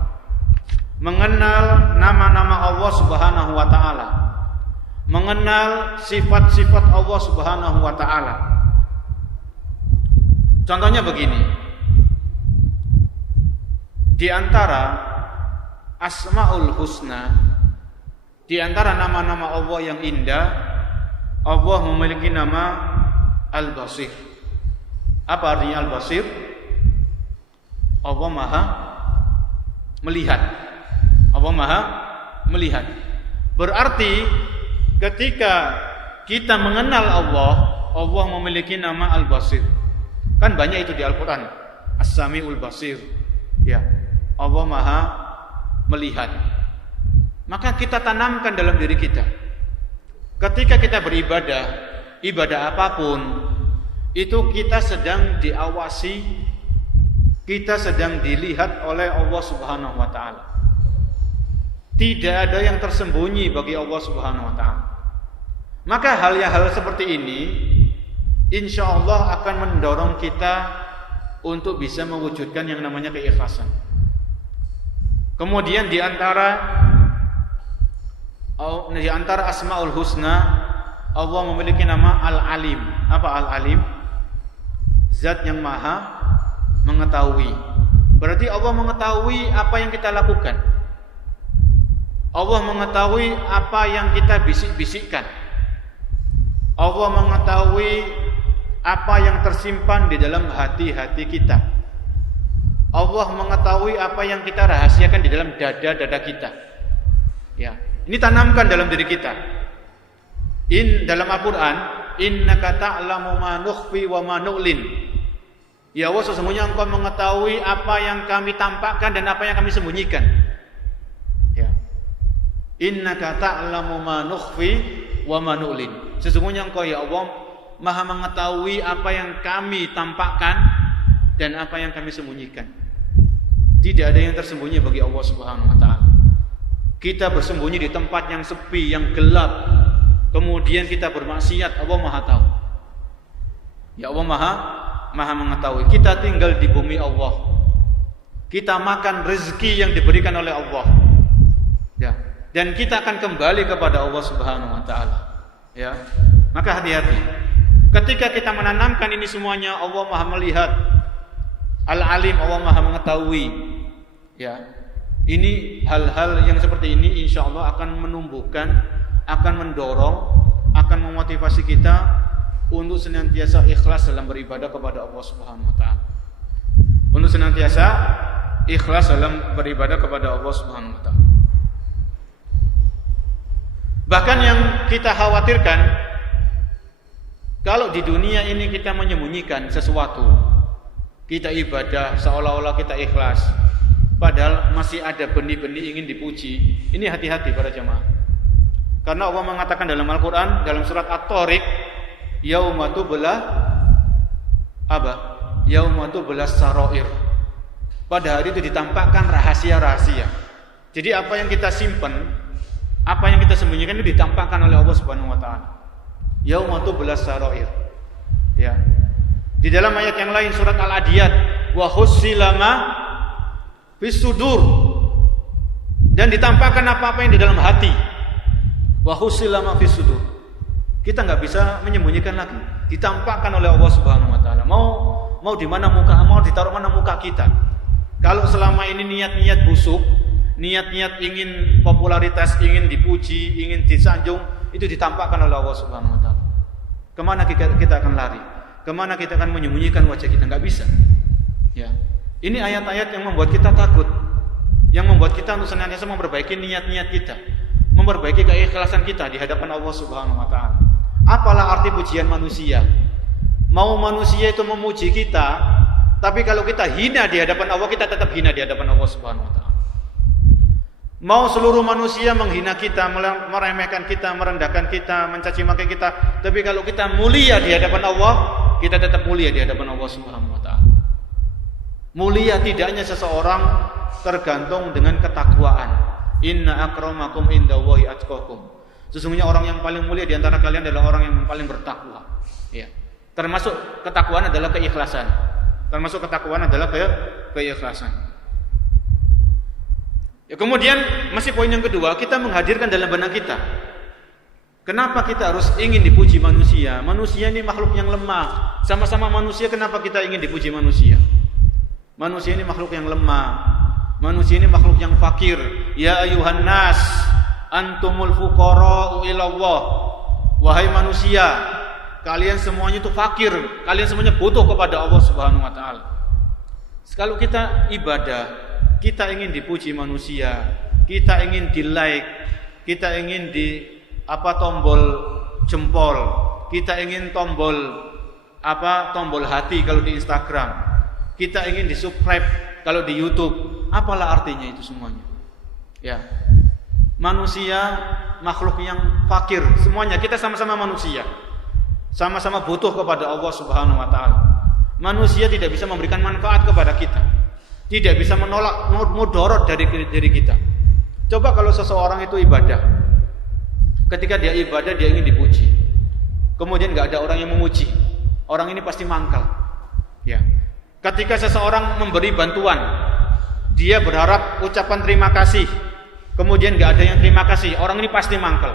Mengenal nama-nama Allah Subhanahu wa taala. Mengenal sifat-sifat Allah Subhanahu wa taala. Contohnya begini. Di antara Asmaul Husna, di antara nama-nama Allah yang indah, Allah memiliki nama Al-Basir. Apa artinya Al-Basir? Allah Maha melihat. Allah Maha melihat. Berarti ketika kita mengenal Allah, Allah memiliki nama Al-Basir. Kan banyak itu di Al-Quran. As-Sami'ul Basir. Ya, Allah Maha melihat. Maka kita tanamkan dalam diri kita. Ketika kita beribadah, ibadah apapun, itu kita sedang diawasi, kita sedang dilihat oleh Allah Subhanahu wa taala. Tidak ada yang tersembunyi bagi Allah Subhanahu wa taala. Maka hal seperti ini insya Allah akan mendorong kita untuk bisa mewujudkan yang namanya keikhlasan. Kemudian di antara Asmaul Husna, Allah memiliki nama Al-Alim. Apa Al-Alim? Zat yang maha mengetahui. Berarti Allah mengetahui apa yang kita lakukan. Allah mengetahui apa yang kita bisik-bisikkan. Allah mengetahui apa yang tersimpan di dalam hati-hati kita. Allah mengetahui apa yang kita rahasiakan di dalam dada-dada kita. Ya, ini tanamkan dalam diri kita. Dalam Al-Quran, innaka ta'lamu ma nukhfi wa ma nu'lin. Ya Allah, sesungguhnya Engkau mengetahui apa yang kami tampakkan dan apa yang kami sembunyikan. Ya. Innaka ta'lamu ma nukhfi wa ma nu'lin. Sesungguhnya Engkau ya Allah Maha mengetahui apa yang kami tampakkan dan apa yang kami sembunyikan. Tidak ada yang tersembunyi bagi Allah Subhanahu wa taala. Kita bersembunyi di tempat yang sepi, yang gelap, kemudian kita bermaksiat, Allah Maha tahu. Ya Allah Maha Maha mengetahui. Kita tinggal di bumi Allah. Kita makan rezeki yang diberikan oleh Allah. Ya. Dan kita akan kembali kepada Allah Subhanahu wa taala. Ya. Maka hati-hati. Ketika kita menanamkan ini semuanya, Allah Maha melihat. Al-Alim, Allah Maha mengetahui. Ya. Ini hal-hal yang seperti ini insyaallah akan menumbuhkan, akan mendorong, akan memotivasi kita untuk senantiasa ikhlas dalam beribadah kepada Allah Subhanahu wa taala. Untuk senantiasa ikhlas dalam beribadah kepada Allah Subhanahu wa taala. Bahkan yang kita khawatirkan, kalau di dunia ini kita menyembunyikan sesuatu, kita ibadah seolah-olah kita ikhlas, padahal masih ada benih-benih ingin dipuji. Ini hati-hati para jemaah. Karena Allah mengatakan dalam Al-Qur'an dalam surat At-Tariq, yauma tubla apa? Yauma tubla sarair. Pada hari itu ditampakkan rahasia-rahasia. Jadi apa yang kita simpan, apa yang kita sembunyikan itu ditampakkan oleh Allah Subhanahu wa taala. Yauma tubla sarair. Ya. Di dalam ayat yang lain surat Al-Adiyat, wa hussilama fis sudur. Dan ditampakkan apa-apa yang di dalam hati. Wa hussilama fis sudur. Kita nggak bisa menyembunyikan lagi. Ditampakkan oleh Allah Subhanahu wa taala. Mau di mana muka, mau ditaruh mana muka kita. Kalau selama ini niat-niat busuk, niat-niat ingin popularitas, ingin dipuji, ingin disanjung, itu ditampakkan oleh Allah Subhanahu wa taala. Kemana kita akan lari? Kemana kita akan menyembunyikan wajah kita? Nggak bisa. Ya. Ini ayat-ayat yang membuat kita takut, yang membuat kita untuk senantiasa memperbaiki niat-niat kita, memperbaiki keikhlasan kita di hadapan Allah Subhanahu wa taala. Apalah arti pujian manusia? Mau manusia itu memuji kita, tapi kalau kita hina di hadapan Allah, kita tetap hina di hadapan Allah Subhanahu wa taala. Mau seluruh manusia menghina kita, meremehkan kita, merendahkan kita, mencaci maki kita, tapi kalau kita mulia di hadapan Allah, kita tetap mulia di hadapan Allah Subhanahu wa taala. Mulia tidaknya seseorang tergantung dengan ketakwaan. Inna akramakum indallahi atqakum. Sesungguhnya orang yang paling mulia di antara kalian adalah orang yang paling bertakwa. Ya. Termasuk ketakwaan adalah keikhlasan. Termasuk ketakwaan adalah keikhlasan. Ya, kemudian masih poin yang kedua, kita menghadirkan dalam benak kita. Kenapa kita harus ingin dipuji manusia? Manusia ini makhluk yang lemah. Sama-sama manusia, kenapa kita ingin dipuji manusia? Manusia ini makhluk yang lemah. Manusia ini makhluk yang fakir. Ya ayuhan nas, antumul fuqara'u ilallah. Wahai manusia, kalian semuanya itu fakir. Kalian semuanya butuh kepada Allah Subhanahu wa taala. Kalau kita ibadah, kita ingin dipuji manusia, kita ingin di-like, kita ingin tombol jempol, kita ingin tombol hati kalau di Instagram, kita ingin di-subscribe kalau di YouTube. Apalah artinya itu semuanya? Ya. Manusia makhluk yang fakir, semuanya kita sama-sama manusia. Sama-sama butuh kepada Allah Subhanahu wa taala. Manusia tidak bisa memberikan manfaat kepada kita. Tidak bisa menolak mudarat dari diri kita. Coba kalau seseorang itu ibadah. Ketika dia ibadah dia ingin dipuji. Kemudian enggak ada orang yang memuji. Orang ini pasti mangkal. Ya. Ketika seseorang memberi bantuan, dia berharap ucapan terima kasih. Kemudian enggak ada yang terima kasih, orang ini pasti mangkal.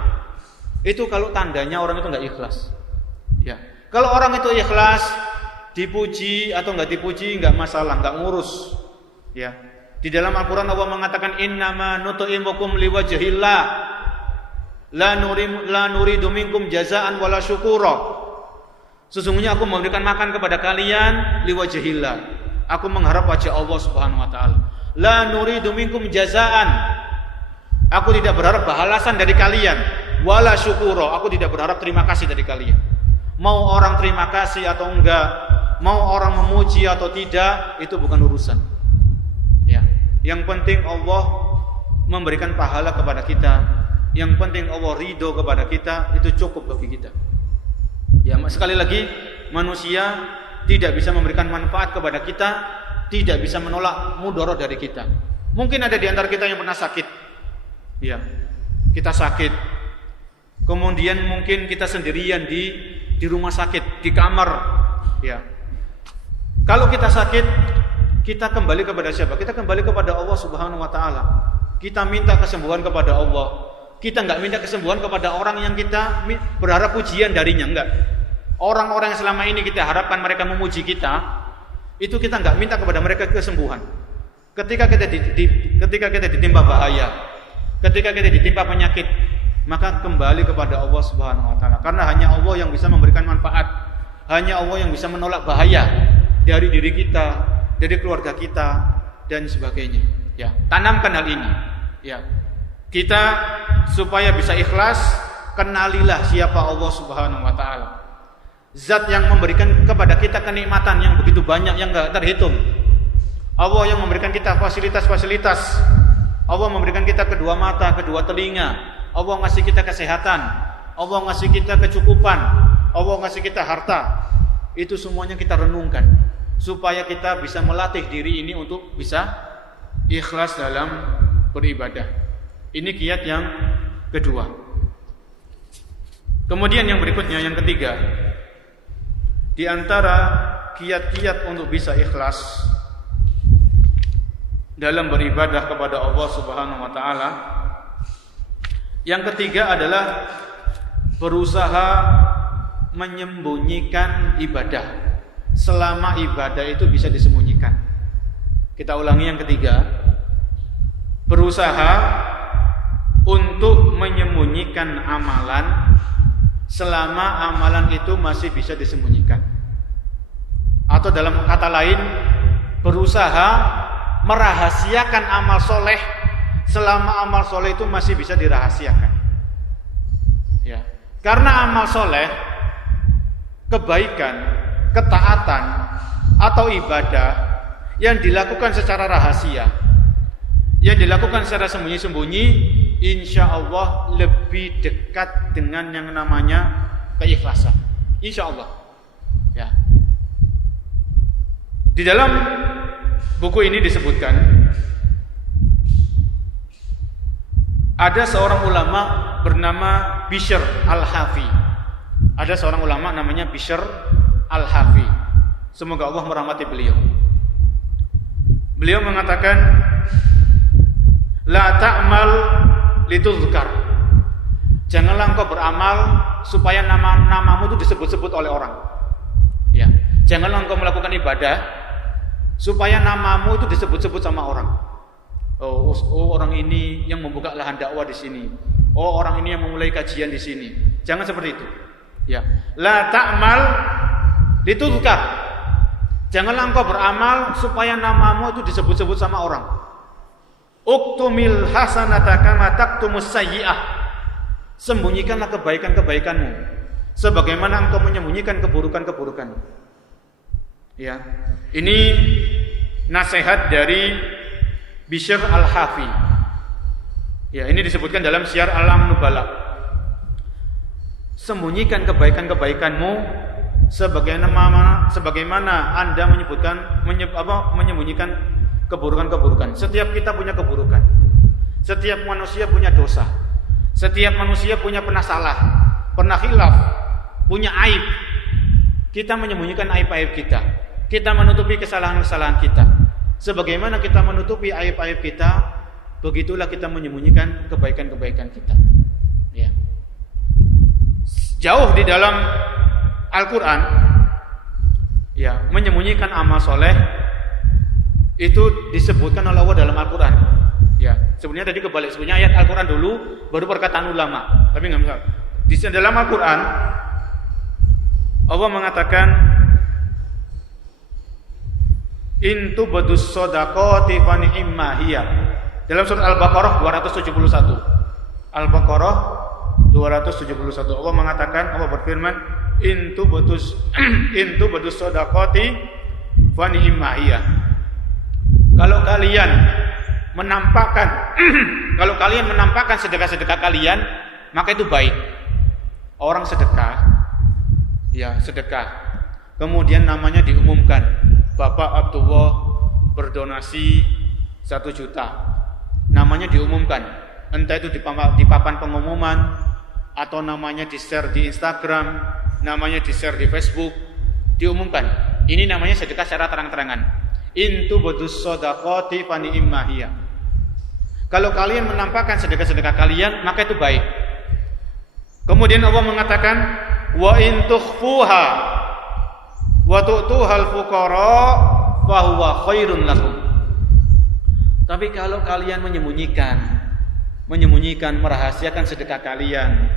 Itu kalau tandanya orang itu enggak ikhlas. Ya. Kalau orang itu ikhlas, dipuji atau enggak dipuji enggak masalah, enggak ngurus. Ya. Di dalam Al-Qur'an Allah mengatakan innama nut'imukum liwajhillah la nuridu minkum jazaan wala syukura. Sesungguhnya aku memberikan makan kepada kalian liwajhillah. Aku mengharap wajah Allah Subhanahu wa taala. La nuridu minkum jazaan. Aku tidak berharap balasan dari kalian, wala syukura. Aku tidak berharap terima kasih dari kalian. Mau orang terima kasih atau enggak, mau orang memuji atau tidak, itu bukan urusan. Ya. Yang penting Allah memberikan pahala kepada kita. Yang penting Allah ridho kepada kita, itu cukup bagi kita. Ya, sekali lagi, manusia tidak bisa memberikan manfaat kepada kita, tidak bisa menolak mudarat dari kita. Mungkin ada di antara kita yang pernah sakit. Ya. Kita sakit. Kemudian mungkin kita sendirian di rumah sakit, di kamar. Ya. Kalau kita sakit, kita kembali kepada siapa? Kita kembali kepada Allah Subhanahu wa taala. Kita minta kesembuhan kepada Allah. Kita enggak minta kesembuhan kepada orang yang kita berharap pujian darinya, enggak. Orang-orang yang selama ini kita harapkan mereka memuji kita, itu kita enggak minta kepada mereka kesembuhan. Ketika kita ditimpa bahaya, ketika kita ditimpa penyakit, maka kembali kepada Allah Subhanahu wa taala. Karena hanya Allah yang bisa memberikan manfaat. Hanya Allah yang bisa menolak bahaya dari diri kita, dari keluarga kita dan sebagainya. Ya, tanamkan hal ini. Ya. Kita supaya bisa ikhlas, kenalilah siapa Allah Subhanahu wa taala. Zat yang memberikan kepada kita kenikmatan yang begitu banyak yang enggak terhitung. Allah yang memberikan kita fasilitas-fasilitas. Allah memberikan kita kedua mata, kedua telinga. Allah ngasih kita kesehatan. Allah ngasih kita kecukupan. Allah ngasih kita harta. Itu semuanya kita renungkan supaya kita bisa melatih diri ini untuk bisa ikhlas dalam beribadah. Ini kiat yang kedua. Kemudian yang berikutnya, yang ketiga, di antara kiat-kiat untuk bisa ikhlas dalam beribadah kepada Allah Subhanahu wa taala, yang ketiga adalah berusaha menyembunyikan ibadah selama ibadah itu bisa disembunyikan. Kita ulangi yang ketiga, berusaha untuk menyembunyikan amalan selama amalan itu masih bisa disembunyikan. Atau dalam kata lain, berusaha merahasiakan amal soleh selama amal soleh itu masih bisa dirahasiakan. Ya, karena amal soleh, kebaikan, ketaatan atau ibadah yang dilakukan secara rahasia, yang dilakukan secara sembunyi-sembunyi, insya Allah lebih dekat dengan yang namanya keikhlasan. Insya Allah. Ya. Di dalam buku ini disebutkan ada seorang ulama bernama Bishr Al-Hafi. Ada seorang ulama namanya Bishr Al-Hafi. Semoga Allah merahmati beliau. Beliau mengatakan, la ta'mal lituzkar. Janganlah engkau beramal supaya namamu itu disebut-sebut oleh orang. Ya, janganlah engkau melakukan ibadah supaya namamu itu disebut-sebut sama orang. Oh, orang ini yang membuka lahan dakwah di sini. Oh, orang ini yang memulai kajian di sini. Jangan seperti itu. Ya, la ta'mal lituzkar. Janganlah engkau beramal supaya namamu itu disebut-sebut sama orang. Uktumil hasanata kama taktumus sayyi'ah. Sembunyikanlah kebaikan-kebaikanmu sebagaimana engkau menyembunyikan keburukan-keburukanmu. Ya. Ini nasihat dari Bishr Al-Hafi. Ya, ini disebutkan dalam Syiar A'lam Nubala. Sembunyikan kebaikan-kebaikanmu sebagaimana Anda menyembunyikan keburukan-keburukan. Setiap kita punya keburukan. Setiap manusia punya dosa. Setiap manusia punya pernah salah, pernah khilaf, punya aib. Kita menyembunyikan aib-aib kita. Kita menutupi kesalahan-kesalahan kita. Sebagaimana kita menutupi aib-aib kita, begitulah kita menyembunyikan kebaikan-kebaikan kita. Ya. Jauh di dalam Al-Quran, ya, menyembunyikan amal soleh itu disebutkan oleh Allah dalam Al-Quran. Ya, sebenarnya tadi kebalik, sebenarnya ayat Al-Quran dulu, baru perkataan ulama. Tapi nggak misal. Di dalam Al-Quran, Allah mengatakan, Intu badus sodaqati fa ni'imma hiya. Dalam surat Al-Baqarah 271. Al-Baqarah 271. Allah mengatakan, Allah berfirman, Intu badus sodaqati fa ni'imma hiya. Kalau kalian menampakkan sedekah-sedekah kalian, maka itu baik. Orang sedekah, ya sedekah, kemudian namanya diumumkan, Bapak Abdullah berdonasi 1 juta, namanya diumumkan, entah itu di papan pengumuman, atau namanya di share di Instagram, namanya di share di Facebook, diumumkan. Ini namanya sedekah secara terang-terangan. In tubdus shadaqati fa ni'ma hiya. Kalau kalian menampakkan sedekah-sedekah kalian, maka itu baik. Kemudian Allah mengatakan, wa in tukhfuha wa tu'tuhal fuqara fa huwa khairun lakum. Tapi kalau kalian menyembunyikan, merahasiakan sedekah kalian,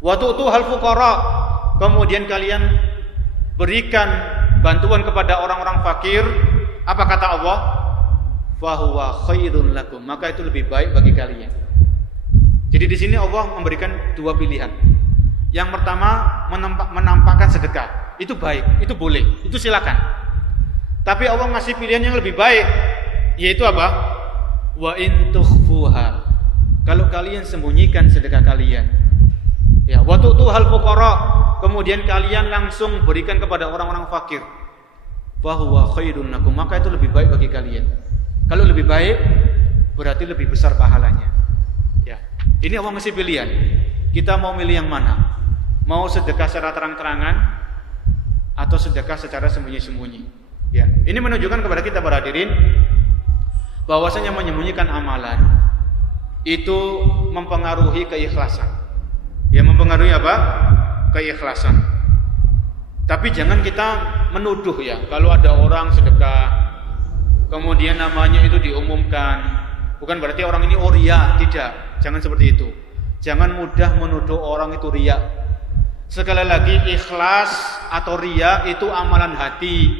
wa tu'tuhal fuqara, kemudian kalian berikan bantuan kepada orang-orang fakir, apa kata Allah? Fa huwa khairun lakum, maka itu lebih baik bagi kalian. Jadi di sini Allah memberikan dua pilihan. Yang pertama, menampakkan sedekah. Itu baik, itu boleh, itu silakan. Tapi Allah ngasih pilihan yang lebih baik, yaitu apa? Wa in tukhfuha. Kalau kalian sembunyikan sedekah kalian. Ya, wa tu'tuhal fuqara, kemudian kalian langsung berikan kepada orang-orang fakir. Fa huwa khairun lakum, maka itu lebih baik bagi kalian. Kalau lebih baik, berarti lebih besar pahalanya. Ya. Ini Allah ngasih pilihan. Kita mau milih yang mana? Mau sedekah secara terang-terangan atau sedekah secara sembunyi-sembunyi? Ya. Ini menunjukkan kepada kita para hadirin bahwasanya menyembunyikan amalan itu mempengaruhi keikhlasan. Ya, mempengaruhi apa? Keikhlasan. Tapi jangan kita menuduh ya, kalau ada orang sedekah kemudian namanya itu diumumkan, bukan berarti orang ini riya, tidak. Jangan seperti itu. Jangan mudah menuduh orang itu riya. Sekali lagi, ikhlas atau riya itu amalan hati.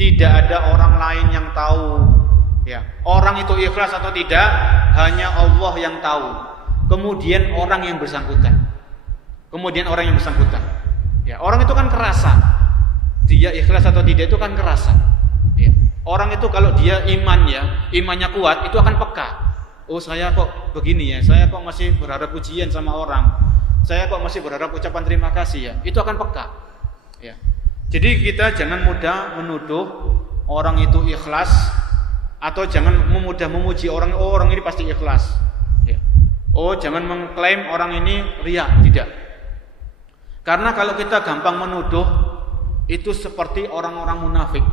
Tidak ada orang lain yang tahu. Ya, orang itu ikhlas atau tidak hanya Allah yang tahu. Kemudian orang yang bersangkutan. Ya, orang itu kan kerasa. Dia ikhlas atau tidak itu kan kerasa. Ya. Orang itu kalau dia imannya kuat, itu akan peka. Oh, saya kok begini ya, saya kok masih berharap pujian sama orang, saya kok masih berharap ucapan terima kasih ya, itu akan peka. Ya. Jadi kita jangan mudah menuduh orang itu ikhlas, atau jangan mudah memuji orang, oh orang ini pasti ikhlas. Ya. Oh, jangan mengklaim orang ini riya, tidak. Karena kalau kita gampang menuduh, itu seperti orang-orang munafik.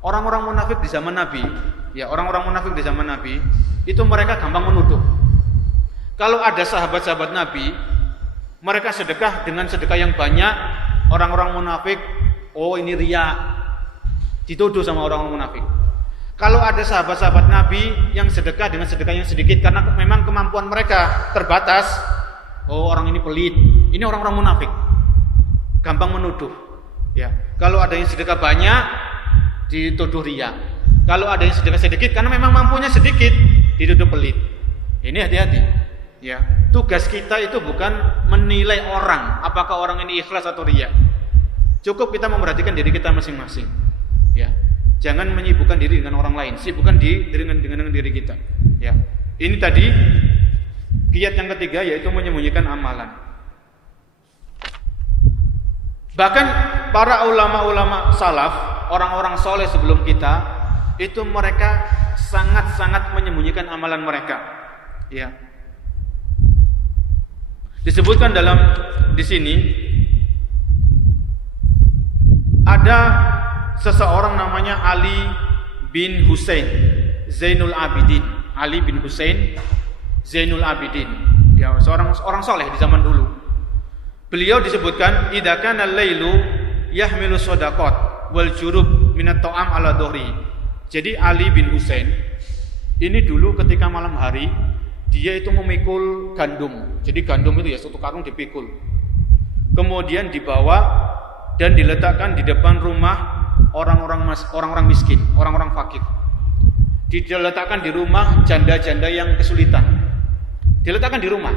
Orang-orang munafik di zaman Nabi, ya orang-orang munafik di zaman Nabi, itu mereka gampang menuduh. Kalau ada sahabat-sahabat Nabi, mereka sedekah dengan sedekah yang banyak, orang-orang munafik, oh ini riya, dituduh sama orang-orang munafik. Kalau ada sahabat-sahabat Nabi yang sedekah dengan sedekah yang sedikit karena memang kemampuan mereka terbatas, oh orang ini pelit, ini orang-orang munafik, gampang menuduh. Ya, kalau ada yang sedekah banyak dituduh riya. Kalau ada yang sedekah sedikit karena memang mampunya sedikit dituduh pelit. Ini hati-hati. Ya, tugas kita itu bukan menilai orang apakah orang ini ikhlas atau riya. Cukup kita memperhatikan diri kita masing-masing. Ya. Jangan menyibukkan diri dengan orang lain, sibukkan dengan diri kita. Ya. Ini tadi kiat yang ketiga, yaitu menyembunyikan amalan. Bahkan para ulama-ulama salaf, orang-orang soleh sebelum kita, itu mereka sangat-sangat menyembunyikan amalan mereka. Ya. Disebutkan di sini ada seseorang namanya Ali bin Husain Zainul Abidin. Ali bin Husain Zainul Abidin. Ya, seorang soleh di zaman dulu. Beliau disebutkan idza kana al-lailu yahmilu shadaqat wal jurub minat ta'am ala dhuhri. Jadi Ali bin Husain ini dulu ketika malam hari dia itu memikul gandum. Jadi gandum itu ya satu karung dipikul. Kemudian dibawa dan diletakkan di depan rumah orang-orang miskin, orang-orang fakir. Diletakkan di rumah janda-janda yang kesulitan. Diletakkan di rumah.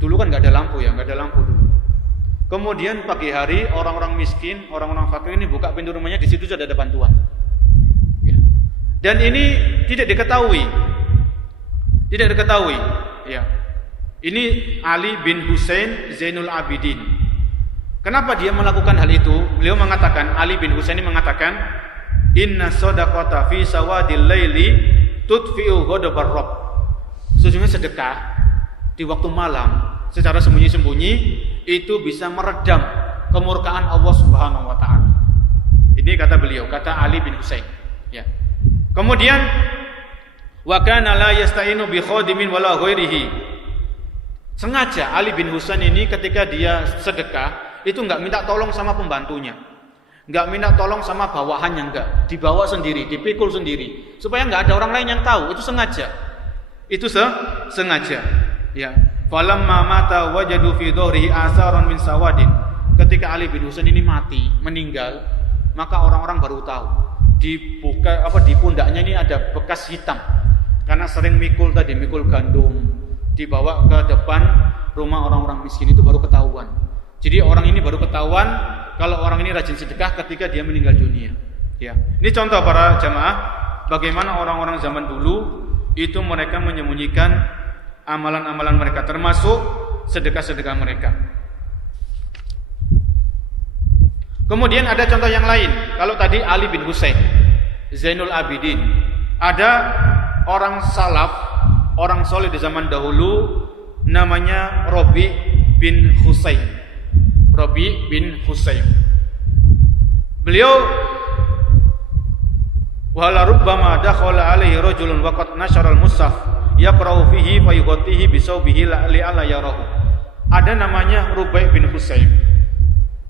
Dulu kan nggak ada lampu ya, nggak ada lampu dulu. Kemudian pagi hari orang-orang miskin, orang-orang fakir ini buka pintu rumahnya, di situ sudah ada bantuan. Ya. Dan ini tidak diketahui. Ya. Ini Ali bin Husain Zainul Abidin. Kenapa dia melakukan hal itu? Beliau mengatakan, Ali bin Husain ini mengatakan, inna shadaqata fi sawadil laili tudfi'u ghadabar rabb. Sesungguhnya sedekah di waktu malam secara sembunyi-sembunyi itu bisa meredam kemurkaan Allah Subhanahu wa taala. Ini kata beliau, kata Ali bin Husain. Ya. Kemudian wa kana la yasta'inu bi khadimin wala ghairihi. Sengaja Ali bin Husain ini ketika dia sedekah itu enggak minta tolong sama pembantunya. Enggak minta tolong sama bawahannya, enggak. Dibawa sendiri, dipikul sendiri supaya enggak ada orang lain yang tahu. Itu sengaja. Itu sengaja. Ya. Falamma mata wajadu fi dhahrihi asaran min sawadin. Ketika Ali bin Husain ini mati, meninggal, maka orang-orang baru tahu di pundaknya ini ada bekas hitam karena sering mikul gandum, dibawa ke depan rumah orang-orang miskin. Itu baru ketahuan. Jadi orang ini baru ketahuan kalau orang ini rajin sedekah ketika dia meninggal dunia. Ya, ini contoh para jamaah bagaimana orang-orang zaman dulu itu mereka menyembunyikan amalan-amalan mereka, termasuk sedekah-sedekah mereka. Kemudian ada contoh yang lain. Kalau tadi Ali bin Husain, Zainul Abidin, ada orang salaf, orang soleh di zaman dahulu namanya Rabi bin Husain. Rabi bin Husain. Beliau wala rubbama dakhala alaihi rajulun waqad nashara al-mushaf yaqra'u fihi fa yughatihi bi sawbihi li'alla yarahu. Ada namanya Rabi bin Husain.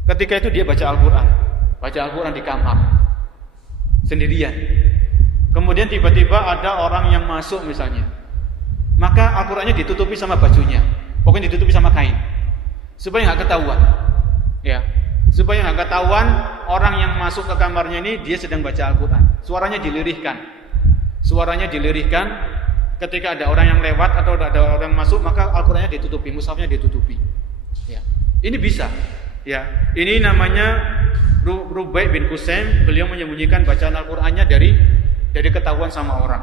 Ketika itu dia baca Al-Quran di kamar sendirian. Kemudian tiba-tiba ada orang yang masuk misalnya, maka Al-Qurannya ditutupi sama bajunya, pokoknya ditutupi sama kain, supaya nggak ketahuan. Ya, supaya nggak ketahuan orang yang masuk ke kamarnya ini dia sedang baca Al-Quran. Suaranya dilirihkan. Ketika ada orang yang lewat atau ada orang masuk, maka Al-Qurannya ditutupi, mushafnya ditutupi. Ya, ini bisa. Ya, ini namanya Rubai bin Husain. Beliau menyembunyikan bacaan Al-Qur'annya dari ketahuan sama orang.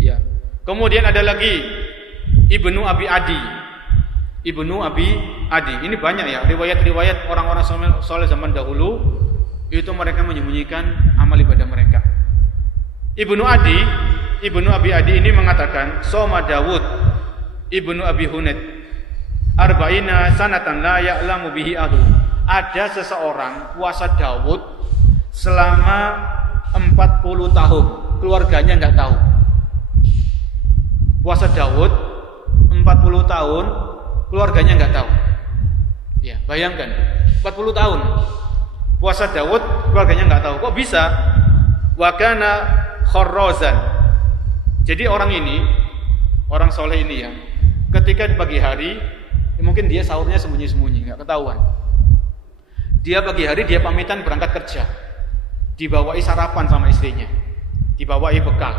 Ya. Kemudian ada lagi Ibnu Abi Adi. Ini banyak ya riwayat-riwayat orang-orang soleh zaman dahulu itu mereka menyembunyikan amal ibadah mereka. Ibnu Abi Adi ini mengatakan, Soma Dawud Ibnu Abi Hunaid arba'ina sanatan la ya'lamu bihi ahlu. Ada seseorang puasa Daud selama 40 tahun, keluarganya enggak tahu. Puasa Daud 40 tahun, keluarganya enggak tahu. Ya, bayangkan 40 tahun puasa Daud, keluarganya enggak tahu. Kok bisa? Wa kana kharrazan. Jadi orang soleh ini ya, ketika di pagi hari mungkin dia sahurnya sembunyi-sembunyi, nggak ketahuan. Dia pagi hari dia pamitan berangkat kerja, dibawai sarapan sama istrinya, dibawai bekal.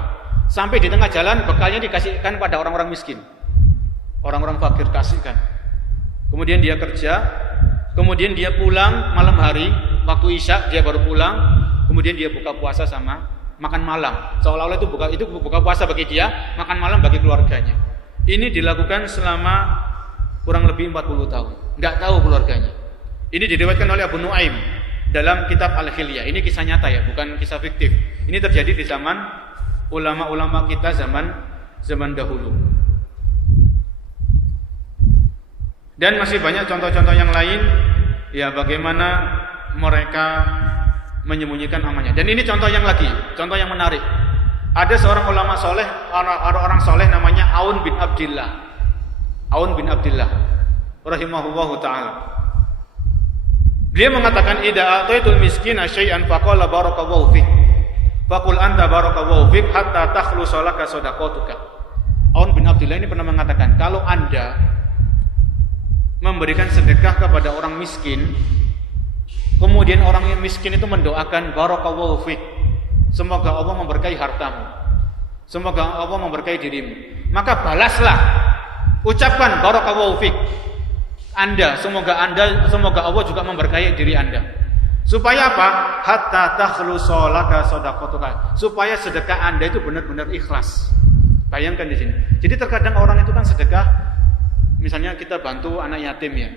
Sampai di tengah jalan bekalnya dikasihkan pada orang-orang miskin, orang-orang fakir kasihkan. Kemudian dia kerja, kemudian dia pulang malam hari, waktu isya dia baru pulang. Kemudian dia buka puasa sama makan malam. Seolah-olah itu buka puasa bagi dia, makan malam bagi keluarganya. Ini dilakukan selama kurang lebih 40 tahun. Enggak tahu keluarganya. Ini diriwayatkan oleh Abu Nuaim dalam kitab Al-Hilyah. Ini kisah nyata ya, bukan kisah fiktif. Ini terjadi di zaman ulama-ulama kita zaman dahulu. Dan masih banyak contoh-contoh yang lain ya bagaimana mereka menyembunyikan amalnya. Dan ini contoh yang menarik. Ada seorang ulama soleh, orang soleh namanya Aun bin Abdillah rahimahullahu ta'ala. Dia mengatakan, idza ataitul miskina syai'an faqala barakallahu fik faqul anta barakallahu fik hatta takhlusa laka shadaqatuka. Aun bin Abdillah ini pernah mengatakan, kalau Anda memberikan sedekah kepada orang miskin, kemudian orang yang miskin itu mendoakan barakallahu fik, semoga Allah memberkahi hartamu, semoga Allah memberkahi dirimu, maka balaslah, ucapkan barakallahu fik semoga Allah juga memberkahi diri Anda. Supaya apa? Hatta takhlusa laka shadaqatuka, supaya sedekah Anda itu benar-benar ikhlas. Bayangkan di sini. Jadi terkadang orang itu kan sedekah, misalnya kita bantu anak yatim ya.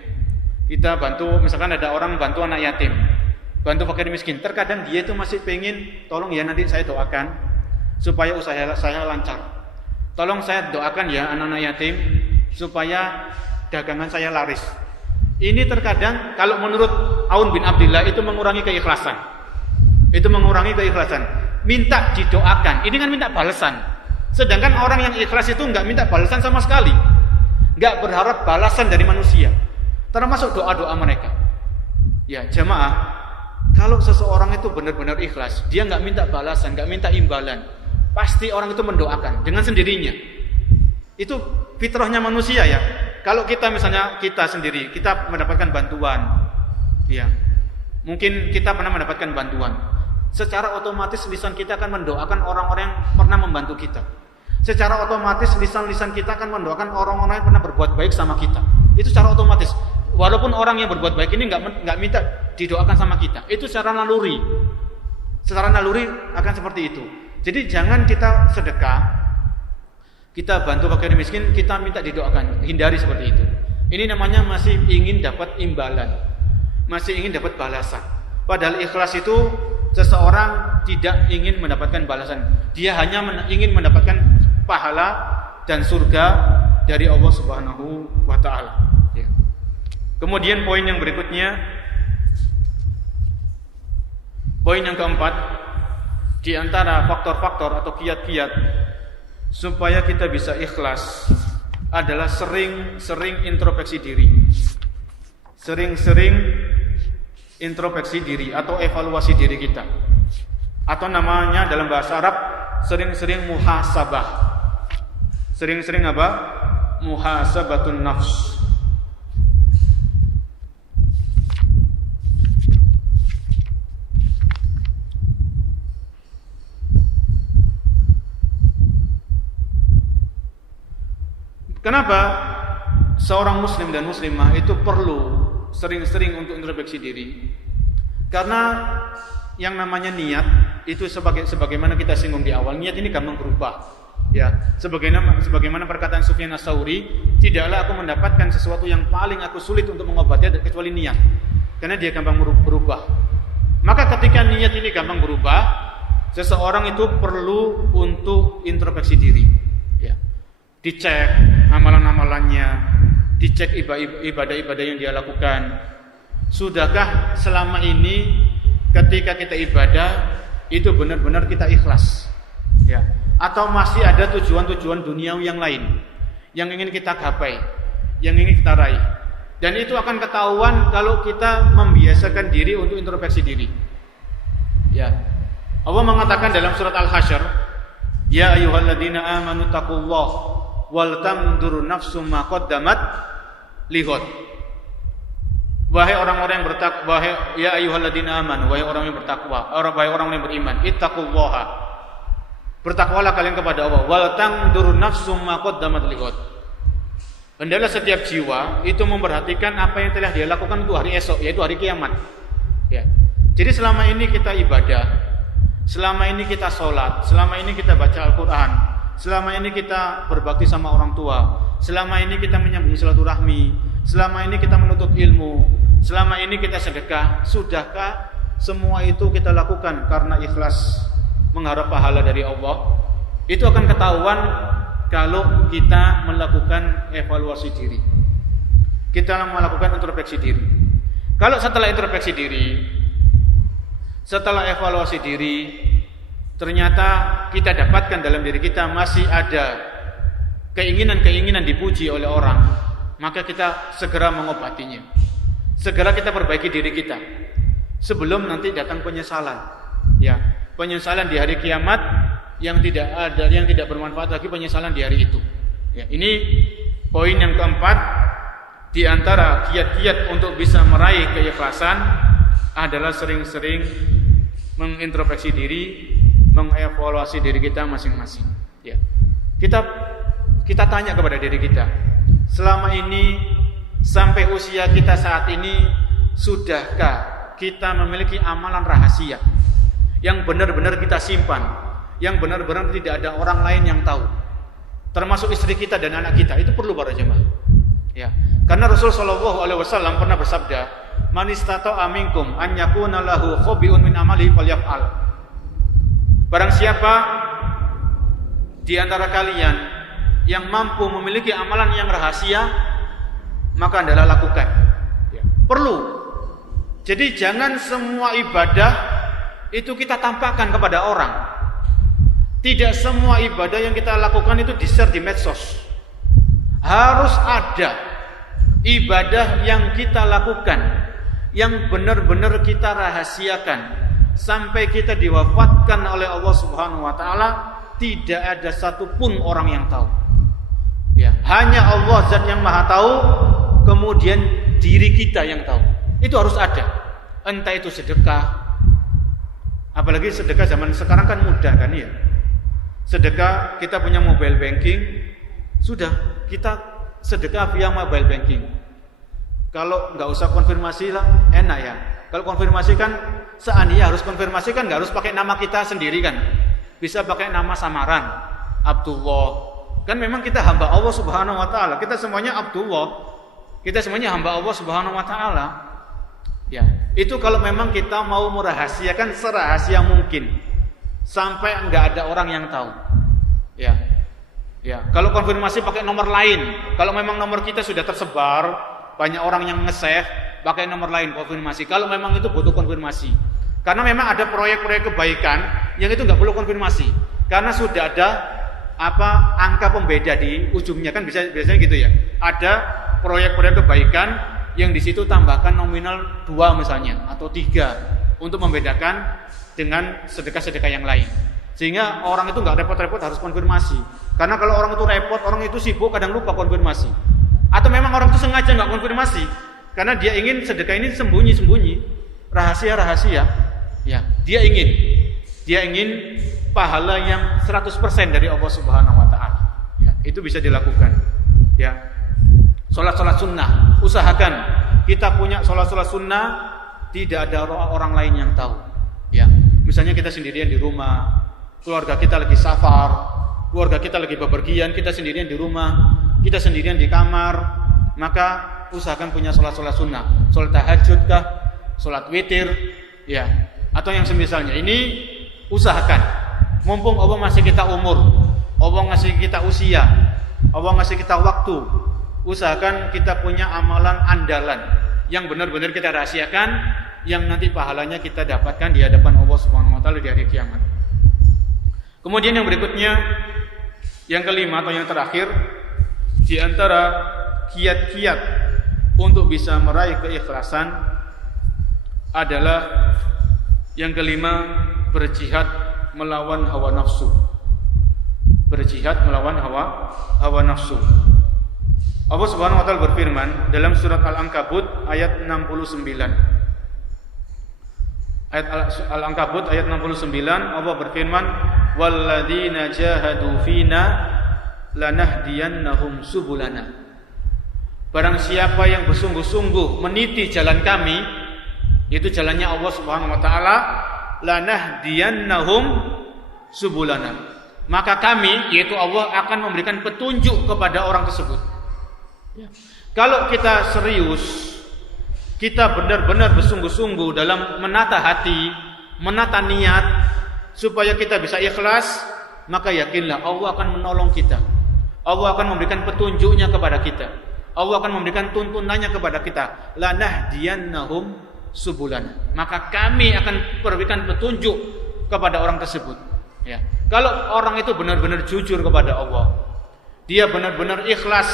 Kita bantu, misalkan ada orang bantu anak yatim, bantu fakir miskin. Terkadang dia itu masih pengen, tolong ya nanti saya doakan supaya usaha saya lancar. Tolong saya doakan ya anak-anak yatim supaya dagangan saya laris. Ini terkadang kalau menurut Aun bin Abdillah itu mengurangi keikhlasan. Itu mengurangi keikhlasan. Minta didoakan, ini kan minta balasan. Sedangkan orang yang ikhlas itu enggak minta balasan sama sekali, enggak berharap balasan dari manusia, termasuk doa-doa mereka. Ya jamaah, kalau seseorang itu benar-benar ikhlas, dia enggak minta balasan, enggak minta imbalan, pasti orang itu mendoakan dengan sendirinya. Itu fitrahnya manusia ya. Kalau kita misalnya kita sendiri, kita mendapatkan bantuan, ya mungkin kita pernah mendapatkan bantuan, secara otomatis lisan kita akan mendoakan orang-orang yang pernah membantu kita. Secara otomatis lisan-lisan kita akan mendoakan orang-orang yang pernah berbuat baik sama kita. Itu secara otomatis. Walaupun orang yang berbuat baik ini nggak minta didoakan sama kita, itu secara naluri. Secara naluri akan seperti itu. Jadi jangan kita sedekah, kita bantu fakir miskin, kita minta didoakan. Hindari seperti itu. Ini namanya masih ingin dapat imbalan, masih ingin dapat balasan. Padahal ikhlas itu seseorang tidak ingin mendapatkan balasan, dia hanya ingin mendapatkan pahala dan surga dari Allah Subhanahu wa taala. Ya. Kemudian poin yang berikutnya, poin yang keempat, di antara faktor-faktor atau kiat-kiat supaya kita bisa ikhlas adalah sering-sering introspeksi diri. Sering-sering introspeksi diri atau evaluasi diri kita. Atau namanya dalam bahasa Arab sering-sering muhasabah. Sering-sering apa? Muhasabatun nafs. Kenapa seorang muslim dan muslimah itu perlu sering-sering untuk introspeksi diri? Karena yang namanya niat itu sebagaimana kita singgung di awal, niat ini gampang berubah. Ya, sebagaimana perkataan Sufyan Ats-Tsauri, tidaklah aku mendapatkan sesuatu yang paling aku sulit untuk mengobatinya kecuali niat. Karena dia gampang berubah. Maka ketika niat ini gampang berubah, seseorang itu perlu untuk introspeksi diri. Ya. Dicek amalan-amalannya, dicek ibadah-ibadah yang dia lakukan. Sudahkah selama ini ketika kita ibadah itu benar-benar kita ikhlas? Ya. Atau masih ada tujuan-tujuan duniawi yang lain yang ingin kita gapai, yang ingin kita raih. Dan itu akan ketahuan kalau kita membiasakan diri untuk introspeksi diri. Ya. Allah mengatakan dalam surat Al-Hasyr, "Ya ayyuhalladzina amanu taqullaha wal tanzur nafsum ma qaddamat lighad." Wahai orang-orang yang bertakwa, ya ayyuhalladzina amanu, wahai orang yang bertakwa, wahai orang yang beriman, ittaqullaha. Bertakwalah kalian kepada Allah. Wal tanzur nafsum ma qaddamat lighad. Hendaklah setiap jiwa itu memperhatikan apa yang telah dia lakukan untuk hari esok, yaitu hari kiamat. Ya. Jadi selama ini kita ibadah, selama ini kita sholat, selama ini kita baca Al-Quran, selama ini kita berbakti sama orang tua, selama ini kita menyambung silaturahmi, selama ini kita menuntut ilmu, selama ini kita sedekah. Sudahkah semua itu kita lakukan karena ikhlas mengharap pahala dari Allah? Itu akan ketahuan kalau kita melakukan evaluasi diri, kita melakukan introspeksi diri. Kalau setelah introspeksi diri, setelah evaluasi diri, ternyata kita dapatkan dalam diri kita masih ada keinginan-keinginan dipuji oleh orang, maka kita segera mengobatinya. Segera kita perbaiki diri kita sebelum nanti datang penyesalan. Ya, penyesalan di hari kiamat yang tidak bermanfaat lagi, penyesalan di hari itu. Ya, ini poin yang keempat di antara kiat-kiat untuk bisa meraih keikhlasan adalah sering-sering mengintrospeksi diri, mengevaluasi diri kita masing-masing. Ya. Kita tanya kepada diri kita, selama ini sampai usia kita saat ini, sudahkah kita memiliki amalan rahasia yang benar-benar kita simpan, yang benar-benar tidak ada orang lain yang tahu, termasuk istri kita dan anak kita? Itu perlu para jemaah. Ya, karena Rasulullah SAW pernah bersabda, "Man istata'a minkum an yakuna lahu khabi'un min amalihi falyaf'al." Barang siapa di antara kalian yang mampu memiliki amalan yang rahasia, maka hendaklah lakukan. Ya, perlu. Jadi jangan semua ibadah itu kita tampakkan kepada orang. Tidak semua ibadah yang kita lakukan itu di-share di medsos. Harus ada ibadah yang kita lakukan, yang benar-benar kita rahasiakan sampai kita diwafatkan oleh Allah Subhanahu wa taala, tidak ada satupun orang yang tahu. Ya, hanya Allah Zat yang Maha tahu, kemudian diri kita yang tahu. Itu harus ada. Entah itu sedekah. Apalagi sedekah zaman sekarang kan mudah kan ya. Sedekah, kita punya mobile banking, sudah kita sedekah via mobile banking. Kalau nggak usah konfirmasi lah, enak ya. Kalau konfirmasi kan seandainya harus konfirmasi kan nggak harus pakai nama kita sendiri kan. Bisa pakai nama samaran, Abdullah. Kan memang kita hamba Allah Subhanahu wa taala. Kita semuanya Abdullah. Kita semuanya hamba Allah Subhanahu wa taala. Ya, itu kalau memang kita mau merahasiakan serahasia mungkin sampai enggak ada orang yang tahu. Ya. Ya, kalau konfirmasi pakai nomor lain. Kalau memang nomor kita sudah tersebar, banyak orang yang nge-save, pakai nomor lain konfirmasi. Kalau memang itu butuh konfirmasi. Karena memang ada proyek-proyek kebaikan yang itu enggak perlu konfirmasi. Karena sudah ada angka pembeda di ujungnya kan biasanya gitu ya. Ada proyek-proyek kebaikan yang di situ tambahkan nominal 2 misalnya atau 3 untuk membedakan dengan sedekah-sedekah yang lain. Sehingga orang itu nggak repot-repot harus konfirmasi. Karena kalau orang itu repot, orang itu sibuk kadang lupa konfirmasi. Atau memang orang itu sengaja nggak konfirmasi karena dia ingin sedekah ini sembunyi-sembunyi, rahasia-rahasia. Ya, dia ingin pahala yang 100% dari Allah Subhanahu wa taala. Ya, itu bisa dilakukan. Ya. Salat-salat sunnah, usahakan kita punya salat-salat sunnah tidak ada orang lain yang tahu. Ya, misalnya kita sendirian di rumah, keluarga kita lagi safar, keluarga kita lagi bepergian, kita sendirian di rumah, kita sendirian di kamar, maka usahakan punya salat-salat sunnah, salat tahajud kah, salat witir, ya, atau yang semisalnya. Ini usahakan, mumpung Allah masih kita umur, Allah ngasih kita usia, Allah ngasih kita waktu, usahakan kita punya amalan andalan yang benar-benar kita rahasiakan, yang nanti pahalanya kita dapatkan di hadapan Allah Subhanahu wa taala di hari kiamat. Kemudian yang berikutnya, yang kelima atau yang terakhir, di antara kiat-kiat untuk bisa meraih keikhlasan adalah yang kelima, berjihad melawan hawa nafsu. Berjihad melawan hawa nafsu. Allah Subhanahu wa taala berfirman dalam surat Al-Ankabut ayat 69. Ayat Al-Ankabut ayat 69, Allah berfirman, "Walladzina jahadu fina lanahdiyannahum subulana." Barang siapa yang bersungguh-sungguh meniti jalan kami, yaitu jalannya Allah Subhanahu wa taala, lanahdiyannahum subulana. Maka kami, yaitu Allah, akan memberikan petunjuk kepada orang tersebut. Ya. Kalau kita serius, kita benar-benar bersungguh-sungguh dalam menata hati, menata niat supaya kita bisa ikhlas, maka yakinlah Allah akan menolong kita. Allah akan memberikan petunjuknya kepada kita. Allah akan memberikan tuntunannya kepada kita. Lanahdiyannahum subulana. Maka kami akan berikan petunjuk kepada orang tersebut. Ya. Kalau orang itu benar-benar jujur kepada Allah, dia benar-benar ikhlas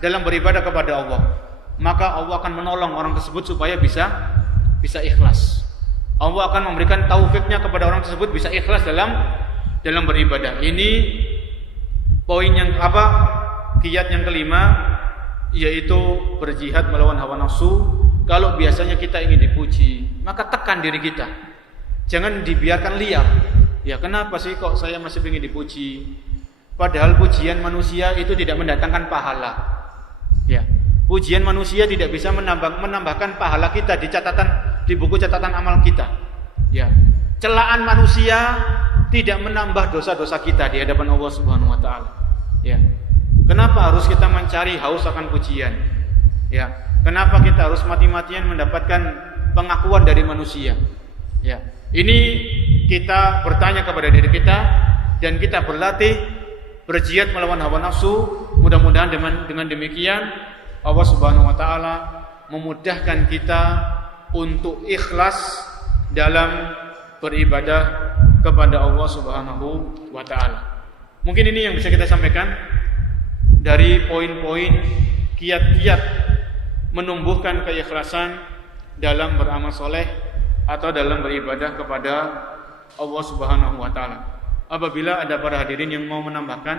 dalam beribadah kepada Allah, maka Allah akan menolong orang tersebut supaya bisa ikhlas. Allah akan memberikan taufiknya kepada orang tersebut bisa ikhlas dalam beribadah. Ini poin yang kiat yang kelima, yaitu berjihad melawan hawa nafsu. Kalau biasanya kita ingin dipuji, maka tekan diri kita. Jangan dibiarkan liar. Ya, kenapa sih kok saya masih ingin dipuji? Padahal pujian manusia itu tidak mendatangkan pahala. Ya, pujian manusia tidak bisa menambahkan pahala kita di buku catatan amal kita. Ya, celaan manusia tidak menambah dosa-dosa kita di hadapan Allah Subhanahu wa taala. Ya. Kenapa harus kita mencari haus akan pujian? Ya, kenapa kita harus mati-matian mendapatkan pengakuan dari manusia? Ya. Ini kita bertanya kepada diri kita dan kita berlatih berjihad melawan hawa nafsu. Mudah-mudahan dengan demikian Allah Subhanahu wa taala memudahkan kita untuk ikhlas dalam beribadah kepada Allah Subhanahu wa taala. Mungkin ini yang bisa kita sampaikan dari poin-poin kiat-kiat menumbuhkan keikhlasan dalam beramal soleh atau dalam beribadah kepada Allah Subhanahu wa taala. Apabila ada para hadirin yang mau menambahkan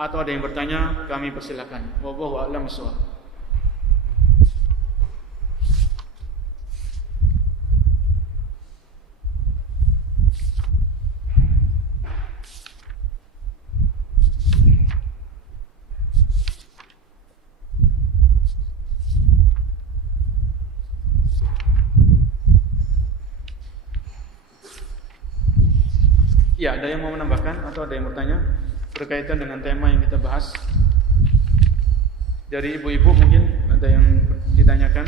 atau ada yang bertanya, kami persilakan. Wallahu a'lam bishawab. Ya, ada yang mau menambahkan atau ada yang bertanya berkaitan dengan tema yang kita bahas? Dari ibu-ibu mungkin ada yang ditanyakan?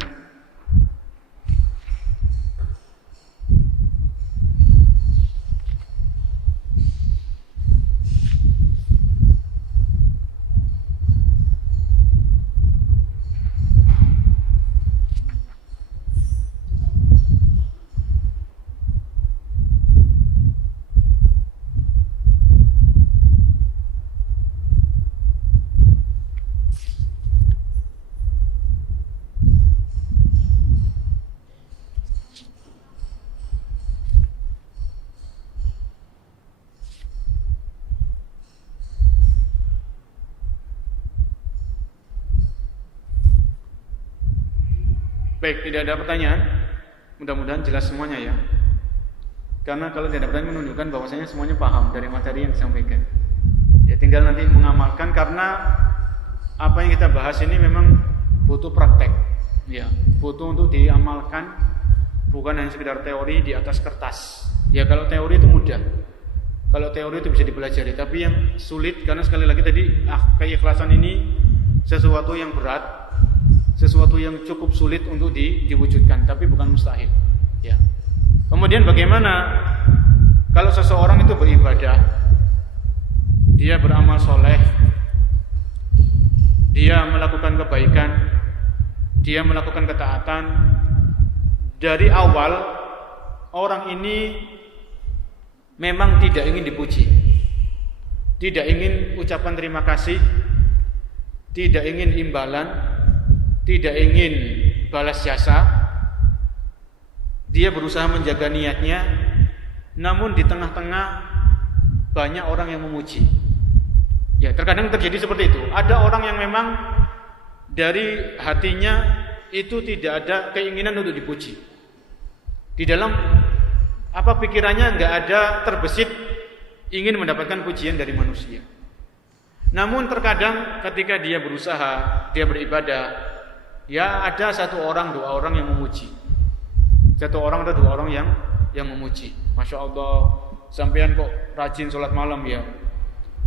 Baik, tidak ada pertanyaan. Mudah-mudahan jelas semuanya ya. Karena kalau tidak ada pertanyaan menunjukkan bahwasanya semuanya paham dari materi yang disampaikan. Ya tinggal nanti mengamalkan, karena apa yang kita bahas ini memang butuh praktek. Ya, butuh untuk diamalkan, bukan hanya sekedar teori di atas kertas. Ya kalau teori itu mudah. Kalau teori itu bisa dipelajari, tapi yang sulit karena sekali lagi tadi keikhlasan ini sesuatu yang berat. Sesuatu yang cukup sulit untuk diwujudkan, tapi bukan mustahil. Ya. Kemudian bagaimana kalau seseorang itu beribadah, dia beramal soleh, dia melakukan kebaikan, dia melakukan ketaatan, dari awal orang ini memang tidak ingin dipuji, tidak ingin ucapan terima kasih, tidak ingin imbalan, tidak ingin balas jasa. Dia berusaha menjaga niatnya, namun di tengah-tengah banyak orang yang memuji. Ya, terkadang terjadi seperti itu. Ada orang yang memang dari hatinya itu tidak ada keinginan untuk dipuji. Di dalam pikirannya nggak ada terbesit ingin mendapatkan pujian dari manusia. Namun terkadang ketika dia berusaha, dia beribadah, ya ada satu orang, dua orang yang memuji. Satu orang atau dua orang yang memuji. Masya Allah, sampean kok rajin sholat malam ya.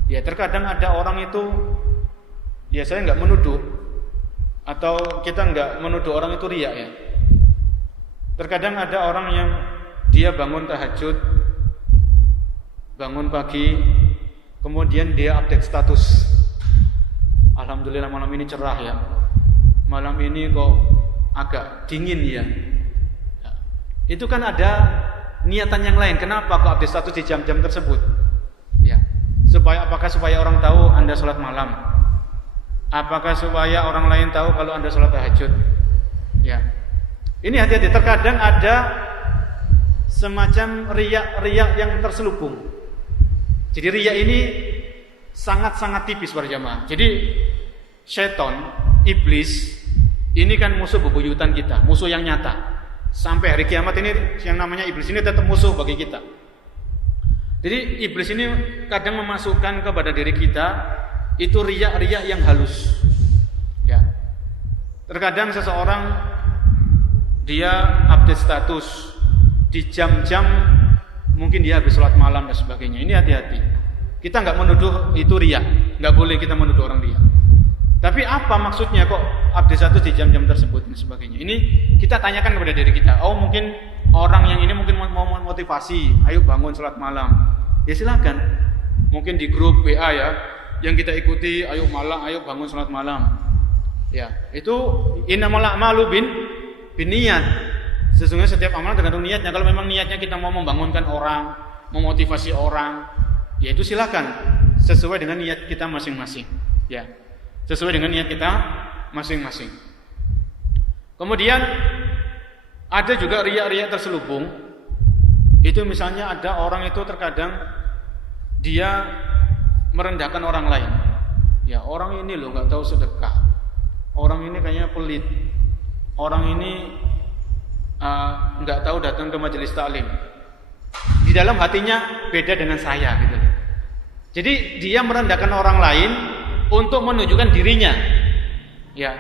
Ya terkadang ada orang itu, ya saya nggak menuduh, atau kita nggak menuduh orang itu riya ya. Terkadang ada orang yang dia bangun tahajud, bangun pagi, kemudian dia update status. Alhamdulillah malam ini cerah ya. Malam ini kok agak dingin ya. Itu kan ada niatan yang lain. Kenapa kok update status di jam-jam tersebut? Ya, apakah supaya orang tahu Anda sholat malam? Apakah supaya orang lain tahu kalau Anda sholat tahajud? Ya, ini hati-hati. Terkadang ada semacam riya yang terselubung. Jadi riya ini sangat-sangat tipis para jamaah. Jadi syaitan, iblis ini kan musuh bebuyutan kita, musuh yang nyata. Sampai hari kiamat ini yang namanya iblis ini tetap musuh bagi kita. Jadi iblis ini kadang memasukkan kepada diri kita itu riya-riya yang halus. Ya. Terkadang seseorang dia update status di jam-jam mungkin dia habis sholat malam dan sebagainya. Ini hati-hati. Kita nggak menuduh itu riya, nggak boleh kita menuduh orang riya. Tapi apa maksudnya kok update status di jam-jam tersebut dan sebagainya? Ini kita tanyakan kepada diri kita. Oh mungkin orang yang ini mungkin mau motivasi, ayo bangun sholat malam. Ya silakan. Mungkin di grup WA ya, yang kita ikuti, ayo bangun sholat malam. Ya, itu innamal a'malu binniyat. Sesungguhnya setiap amalan tergantung niatnya. Kalau memang niatnya kita mau membangunkan orang, memotivasi orang, ya itu silakan sesuai dengan niat kita masing-masing. Ya, sesuai dengan niat kita masing-masing. Kemudian ada juga riya-riya terselubung. Itu misalnya ada orang itu terkadang dia merendahkan orang lain. Ya, orang ini loh nggak tahu sedekah. Orang ini kayaknya pelit. Orang ini nggak tahu datang ke majelis taklim. Di dalam hatinya beda dengan saya gitu. Jadi dia merendahkan orang lain untuk menunjukkan dirinya. Ya,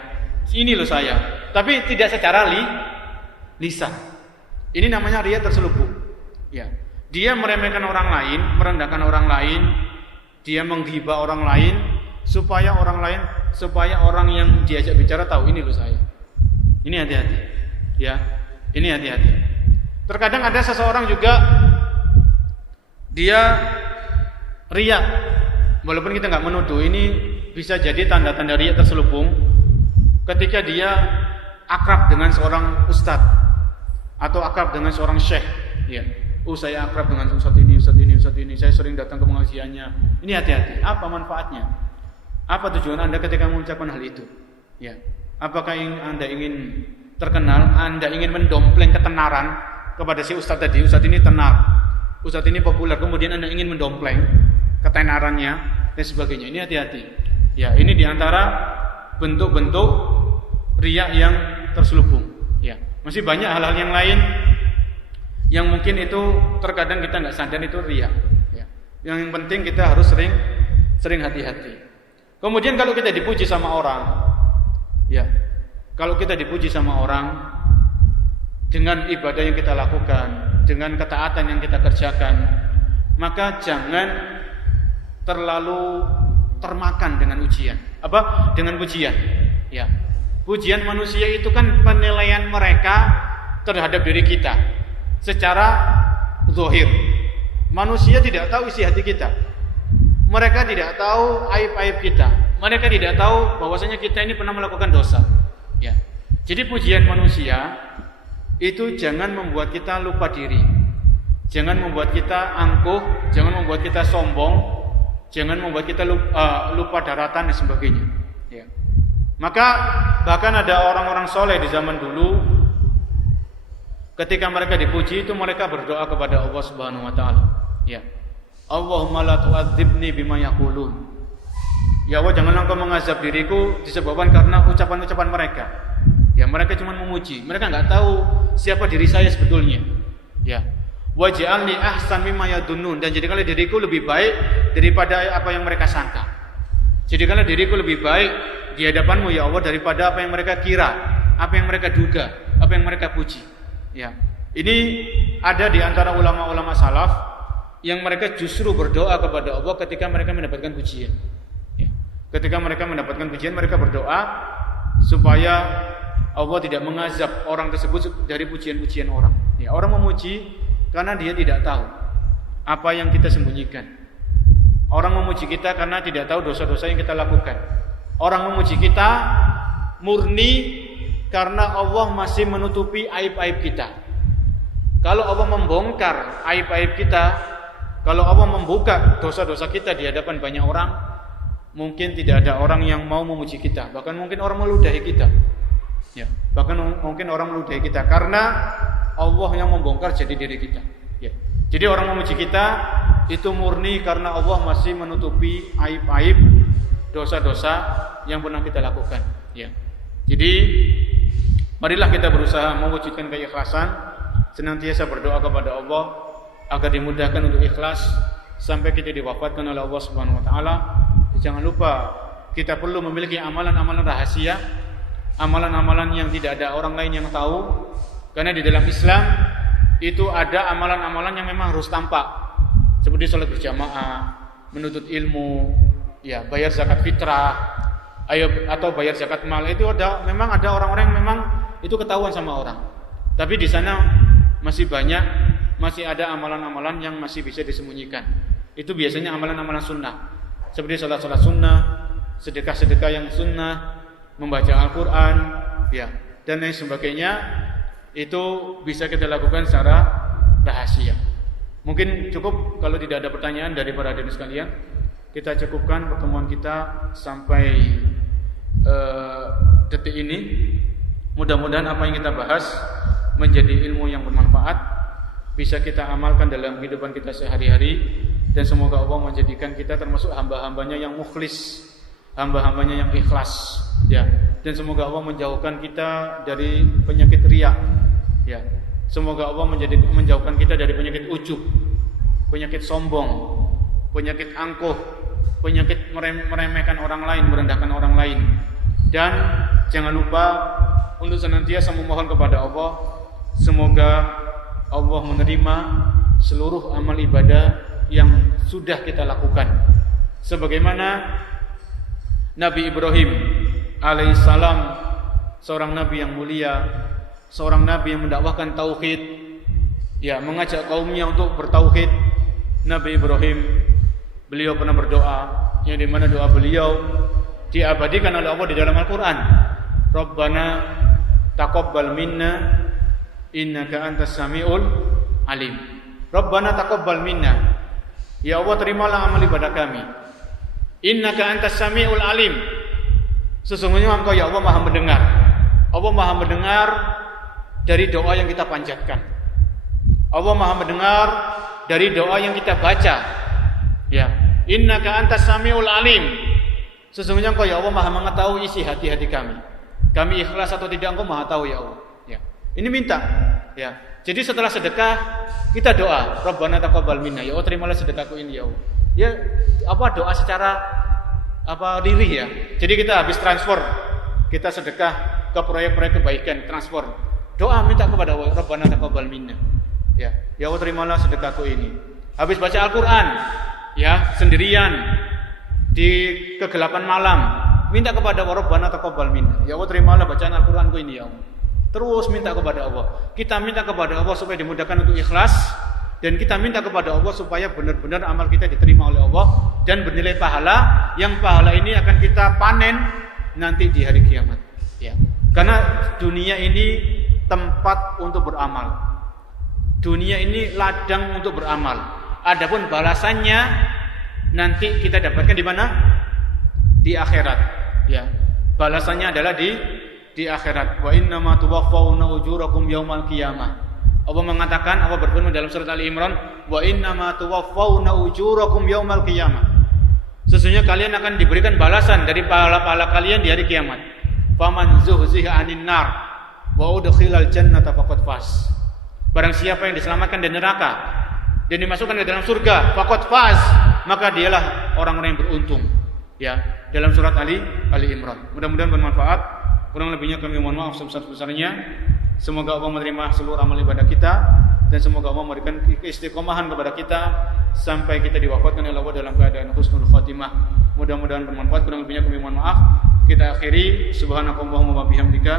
ini loh saya. Tapi tidak secara lisan. Ini namanya riya terselubung. Ya, dia meremehkan orang lain, merendahkan orang lain, dia menghibah orang lain supaya orang yang diajak bicara tahu ini loh saya. Ini hati-hati. Ya, ini hati-hati. Terkadang ada seseorang juga dia riya, walaupun kita nggak menuduh, ini bisa jadi tanda-tanda riya terselubung ketika dia akrab dengan seorang ustadz atau akrab dengan seorang syekh. Ya, saya akrab dengan ustadz ini, saya sering datang ke pengajiannya. Ini hati-hati. Apa manfaatnya? Apa tujuan Anda ketika mengucapkan hal itu? Ya, apakah Anda ingin terkenal? Anda ingin mendompleng ketenaran kepada si ustadz tadi? Ustadz ini tenar, ustadz ini populer. Kemudian Anda ingin mendompleng ketenarannya dan sebagainya. Ini hati-hati. Ya, ini diantara bentuk-bentuk riya yang terselubung. Ya, masih banyak hal-hal yang lain yang mungkin itu terkadang kita nggak sadar itu riya. Ya, yang penting kita harus sering hati-hati. Kemudian kalau kita dipuji sama orang, ya, kalau kita dipuji sama orang dengan ibadah yang kita lakukan, dengan ketaatan yang kita kerjakan, maka jangan terlalu termakan dengan ujian. Dengan pujian. Ya. Pujian manusia itu kan penilaian mereka terhadap diri kita secara zahir. Manusia tidak tahu isi hati kita. Mereka tidak tahu aib-aib kita. Mereka tidak tahu bahwasanya kita ini pernah melakukan dosa. Ya. Jadi pujian manusia itu jangan membuat kita lupa diri. Jangan membuat kita angkuh, jangan membuat kita sombong, jangan membuat kita lupa daratan dan sebagainya. Ya. Maka bahkan ada orang-orang soleh di zaman dulu, ketika mereka dipuji itu mereka berdoa kepada Allah Subhanahu Wa Taala. Ya. Allahumma la tu'adzibni bima yaqulun. Ya Allah, janganlah Engkau mengazab diriku disebabkan karena ucapan-ucapan mereka. Ya, mereka cuma memuji. Mereka enggak tahu siapa diri saya sebetulnya. Ya. Waj'alni ahsan mimma yadunnun, dan jadikanlah diriku lebih baik daripada apa yang mereka sangka. Jadikanlah diriku lebih baik di hadapan-Mu ya Allah daripada apa yang mereka kira, apa yang mereka duga, apa yang mereka puji. Ya. Ini ada di antara ulama-ulama salaf yang mereka justru berdoa kepada Allah ketika mereka mendapatkan pujian. Ya. Ketika mereka mendapatkan pujian, mereka berdoa supaya Allah tidak mengazab orang tersebut dari pujian-pujian orang. Ya, orang memuji karena dia tidak tahu apa yang kita sembunyikan. Orang memuji kita karena tidak tahu dosa-dosa yang kita lakukan. Orang memuji kita murni karena Allah masih menutupi aib-aib kita. Kalau Allah membongkar aib-aib kita, kalau Allah membuka dosa-dosa kita di hadapan banyak orang, mungkin tidak ada orang yang mau memuji kita. Bahkan mungkin orang meludahi kita. Ya, bahkan mungkin orang meludahi kita karena Allah yang membongkar jadi diri kita. Ya. Jadi orang memuji kita itu murni karena Allah masih menutupi aib-aib dosa-dosa yang pernah kita lakukan. Ya. Jadi marilah kita berusaha mewujudkan keikhlasan, senantiasa berdoa kepada Allah agar dimudahkan untuk ikhlas sampai kita diwafatkan oleh Allah Subhanahu Wa Taala. Jangan lupa kita perlu memiliki amalan-amalan rahasia, amalan-amalan yang tidak ada orang lain yang tahu. Karena di dalam Islam itu ada amalan-amalan yang memang harus tampak, seperti sholat berjamaah, menuntut ilmu, ya, bayar zakat fitrah, atau bayar zakat mal. Itu memang ada orang-orang yang memang itu ketahuan sama orang. Tapi di sana masih ada amalan-amalan yang masih bisa disembunyikan. Itu biasanya amalan-amalan sunnah, seperti sholat-sholat sunnah, sedekah-sedekah yang sunnah, membaca Al-Quran, ya, dan lain sebagainya. itu bisa kita lakukan secara rahasia. Mungkin cukup kalau tidak ada pertanyaan dari para hadirin sekalian. Kita cukupkan pertemuan kita sampai detik ini. Mudah-mudahan apa yang kita bahas menjadi ilmu yang bermanfaat, bisa kita amalkan dalam kehidupan kita sehari-hari, dan semoga Allah menjadikan kita termasuk hamba-hambanya yang mukhlis, hamba-hambanya yang ikhlas, ya. Dan semoga Allah menjauhkan kita dari penyakit riya, ya. Semoga Allah menjauhkan kita dari penyakit ujub, penyakit sombong, penyakit angkuh, penyakit meremehkan orang lain, merendahkan orang lain. Dan jangan lupa untuk senantiasa memohon kepada Allah, semoga Allah menerima seluruh amal ibadah yang sudah kita lakukan. Sebagaimana Nabi Ibrahim alaihissalam, seorang nabi yang mulia, seorang nabi yang mendakwahkan tauhid, ya, mengajak kaumnya untuk bertauhid. Nabi Ibrahim, beliau pernah berdoa, yang dimana doa beliau diabadikan oleh Allah di dalam Al-Quran. Rabbana taqabbal minna innaka antas samiul alim. Rabbana taqabbal minna, ya Allah terimalah amal ibadah kami. Innaka antas samiul alim, sesungguhnya Engkau ya Allah Maha mendengar. Allah Maha mendengar dari doa yang kita panjatkan. Allah Maha mendengar dari doa yang kita baca. Ya, innaka antas samiul alim, sesungguhnya Engkau ya Allah Maha mengetahui isi hati-hati kami. Kami ikhlas atau tidak Engkau Maha tahu ya Allah. Ya. Ini minta, ya. Jadi setelah sedekah kita doa, Rabbana taqabbal minna, ya Allah terimalah sedekahku ini ya Allah. Ya, doa secara lirih ya. Jadi kita habis transfer, kita sedekah ke proyek-proyek kebaikan, transfer. Doa minta kepada Allah, Rabbana taqabbal minna. Ya, ya Allah terimalah sedekahku ini. Habis baca Al-Qur'an, ya, sendirian di kegelapan malam, minta kepada Allah, Rabbana taqabbal minna. Ya Allah terimalah bacaan Al-Qur'anku ini ya Allah. Terus minta kepada Allah. Kita minta kepada Allah supaya dimudahkan untuk ikhlas, dan kita minta kepada Allah supaya benar-benar amal kita diterima oleh Allah dan bernilai pahala, yang pahala ini akan kita panen nanti di hari kiamat. Ya. Karena dunia ini tempat untuk beramal. Dunia ini ladang untuk beramal. Adapun balasannya nanti kita dapatkan di mana? Di akhirat. Ya. Balasannya adalah di akhirat. Wa innama tuwaffawna ujurakum yaumal qiyamah. Allah mengatakan, Allah berfirman dalam surat Ali Imran, wa innama tuwaffawna ujurakum yaumal qiyamah. Sesungguhnya kalian akan diberikan balasan dari pahala-pahala kalian di hari kiamat. Faman zuhziha 'anil nar wa udkhilal jannata faqad faz. Barang siapa yang diselamatkan dari neraka dan dimasukkan ke dalam surga, faqad faz, maka dialah orang-orang yang beruntung. Ya, dalam surat Ali Imran. Mudah-mudahan bermanfaat. Kurang lebihnya kami mohon maaf sebesar-besarnya. Semoga Allah menerima seluruh amal ibadah kita, dan semoga Allah memberikan keistiqomahan kepada kita sampai kita diwafatkan oleh Allah dalam keadaan husnul khatimah. Mudah-mudahan bermanfaat. Kurang lebihnya kami mohon maaf. Kita akhiri, subhanakallahumma wa bihamdika,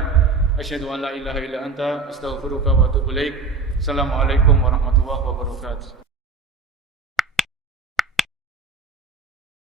asyhadu an la ilaha illa anta, astaghfiruka wa atubu ilaik. Assalamualaikum warahmatullahi wabarakatuh.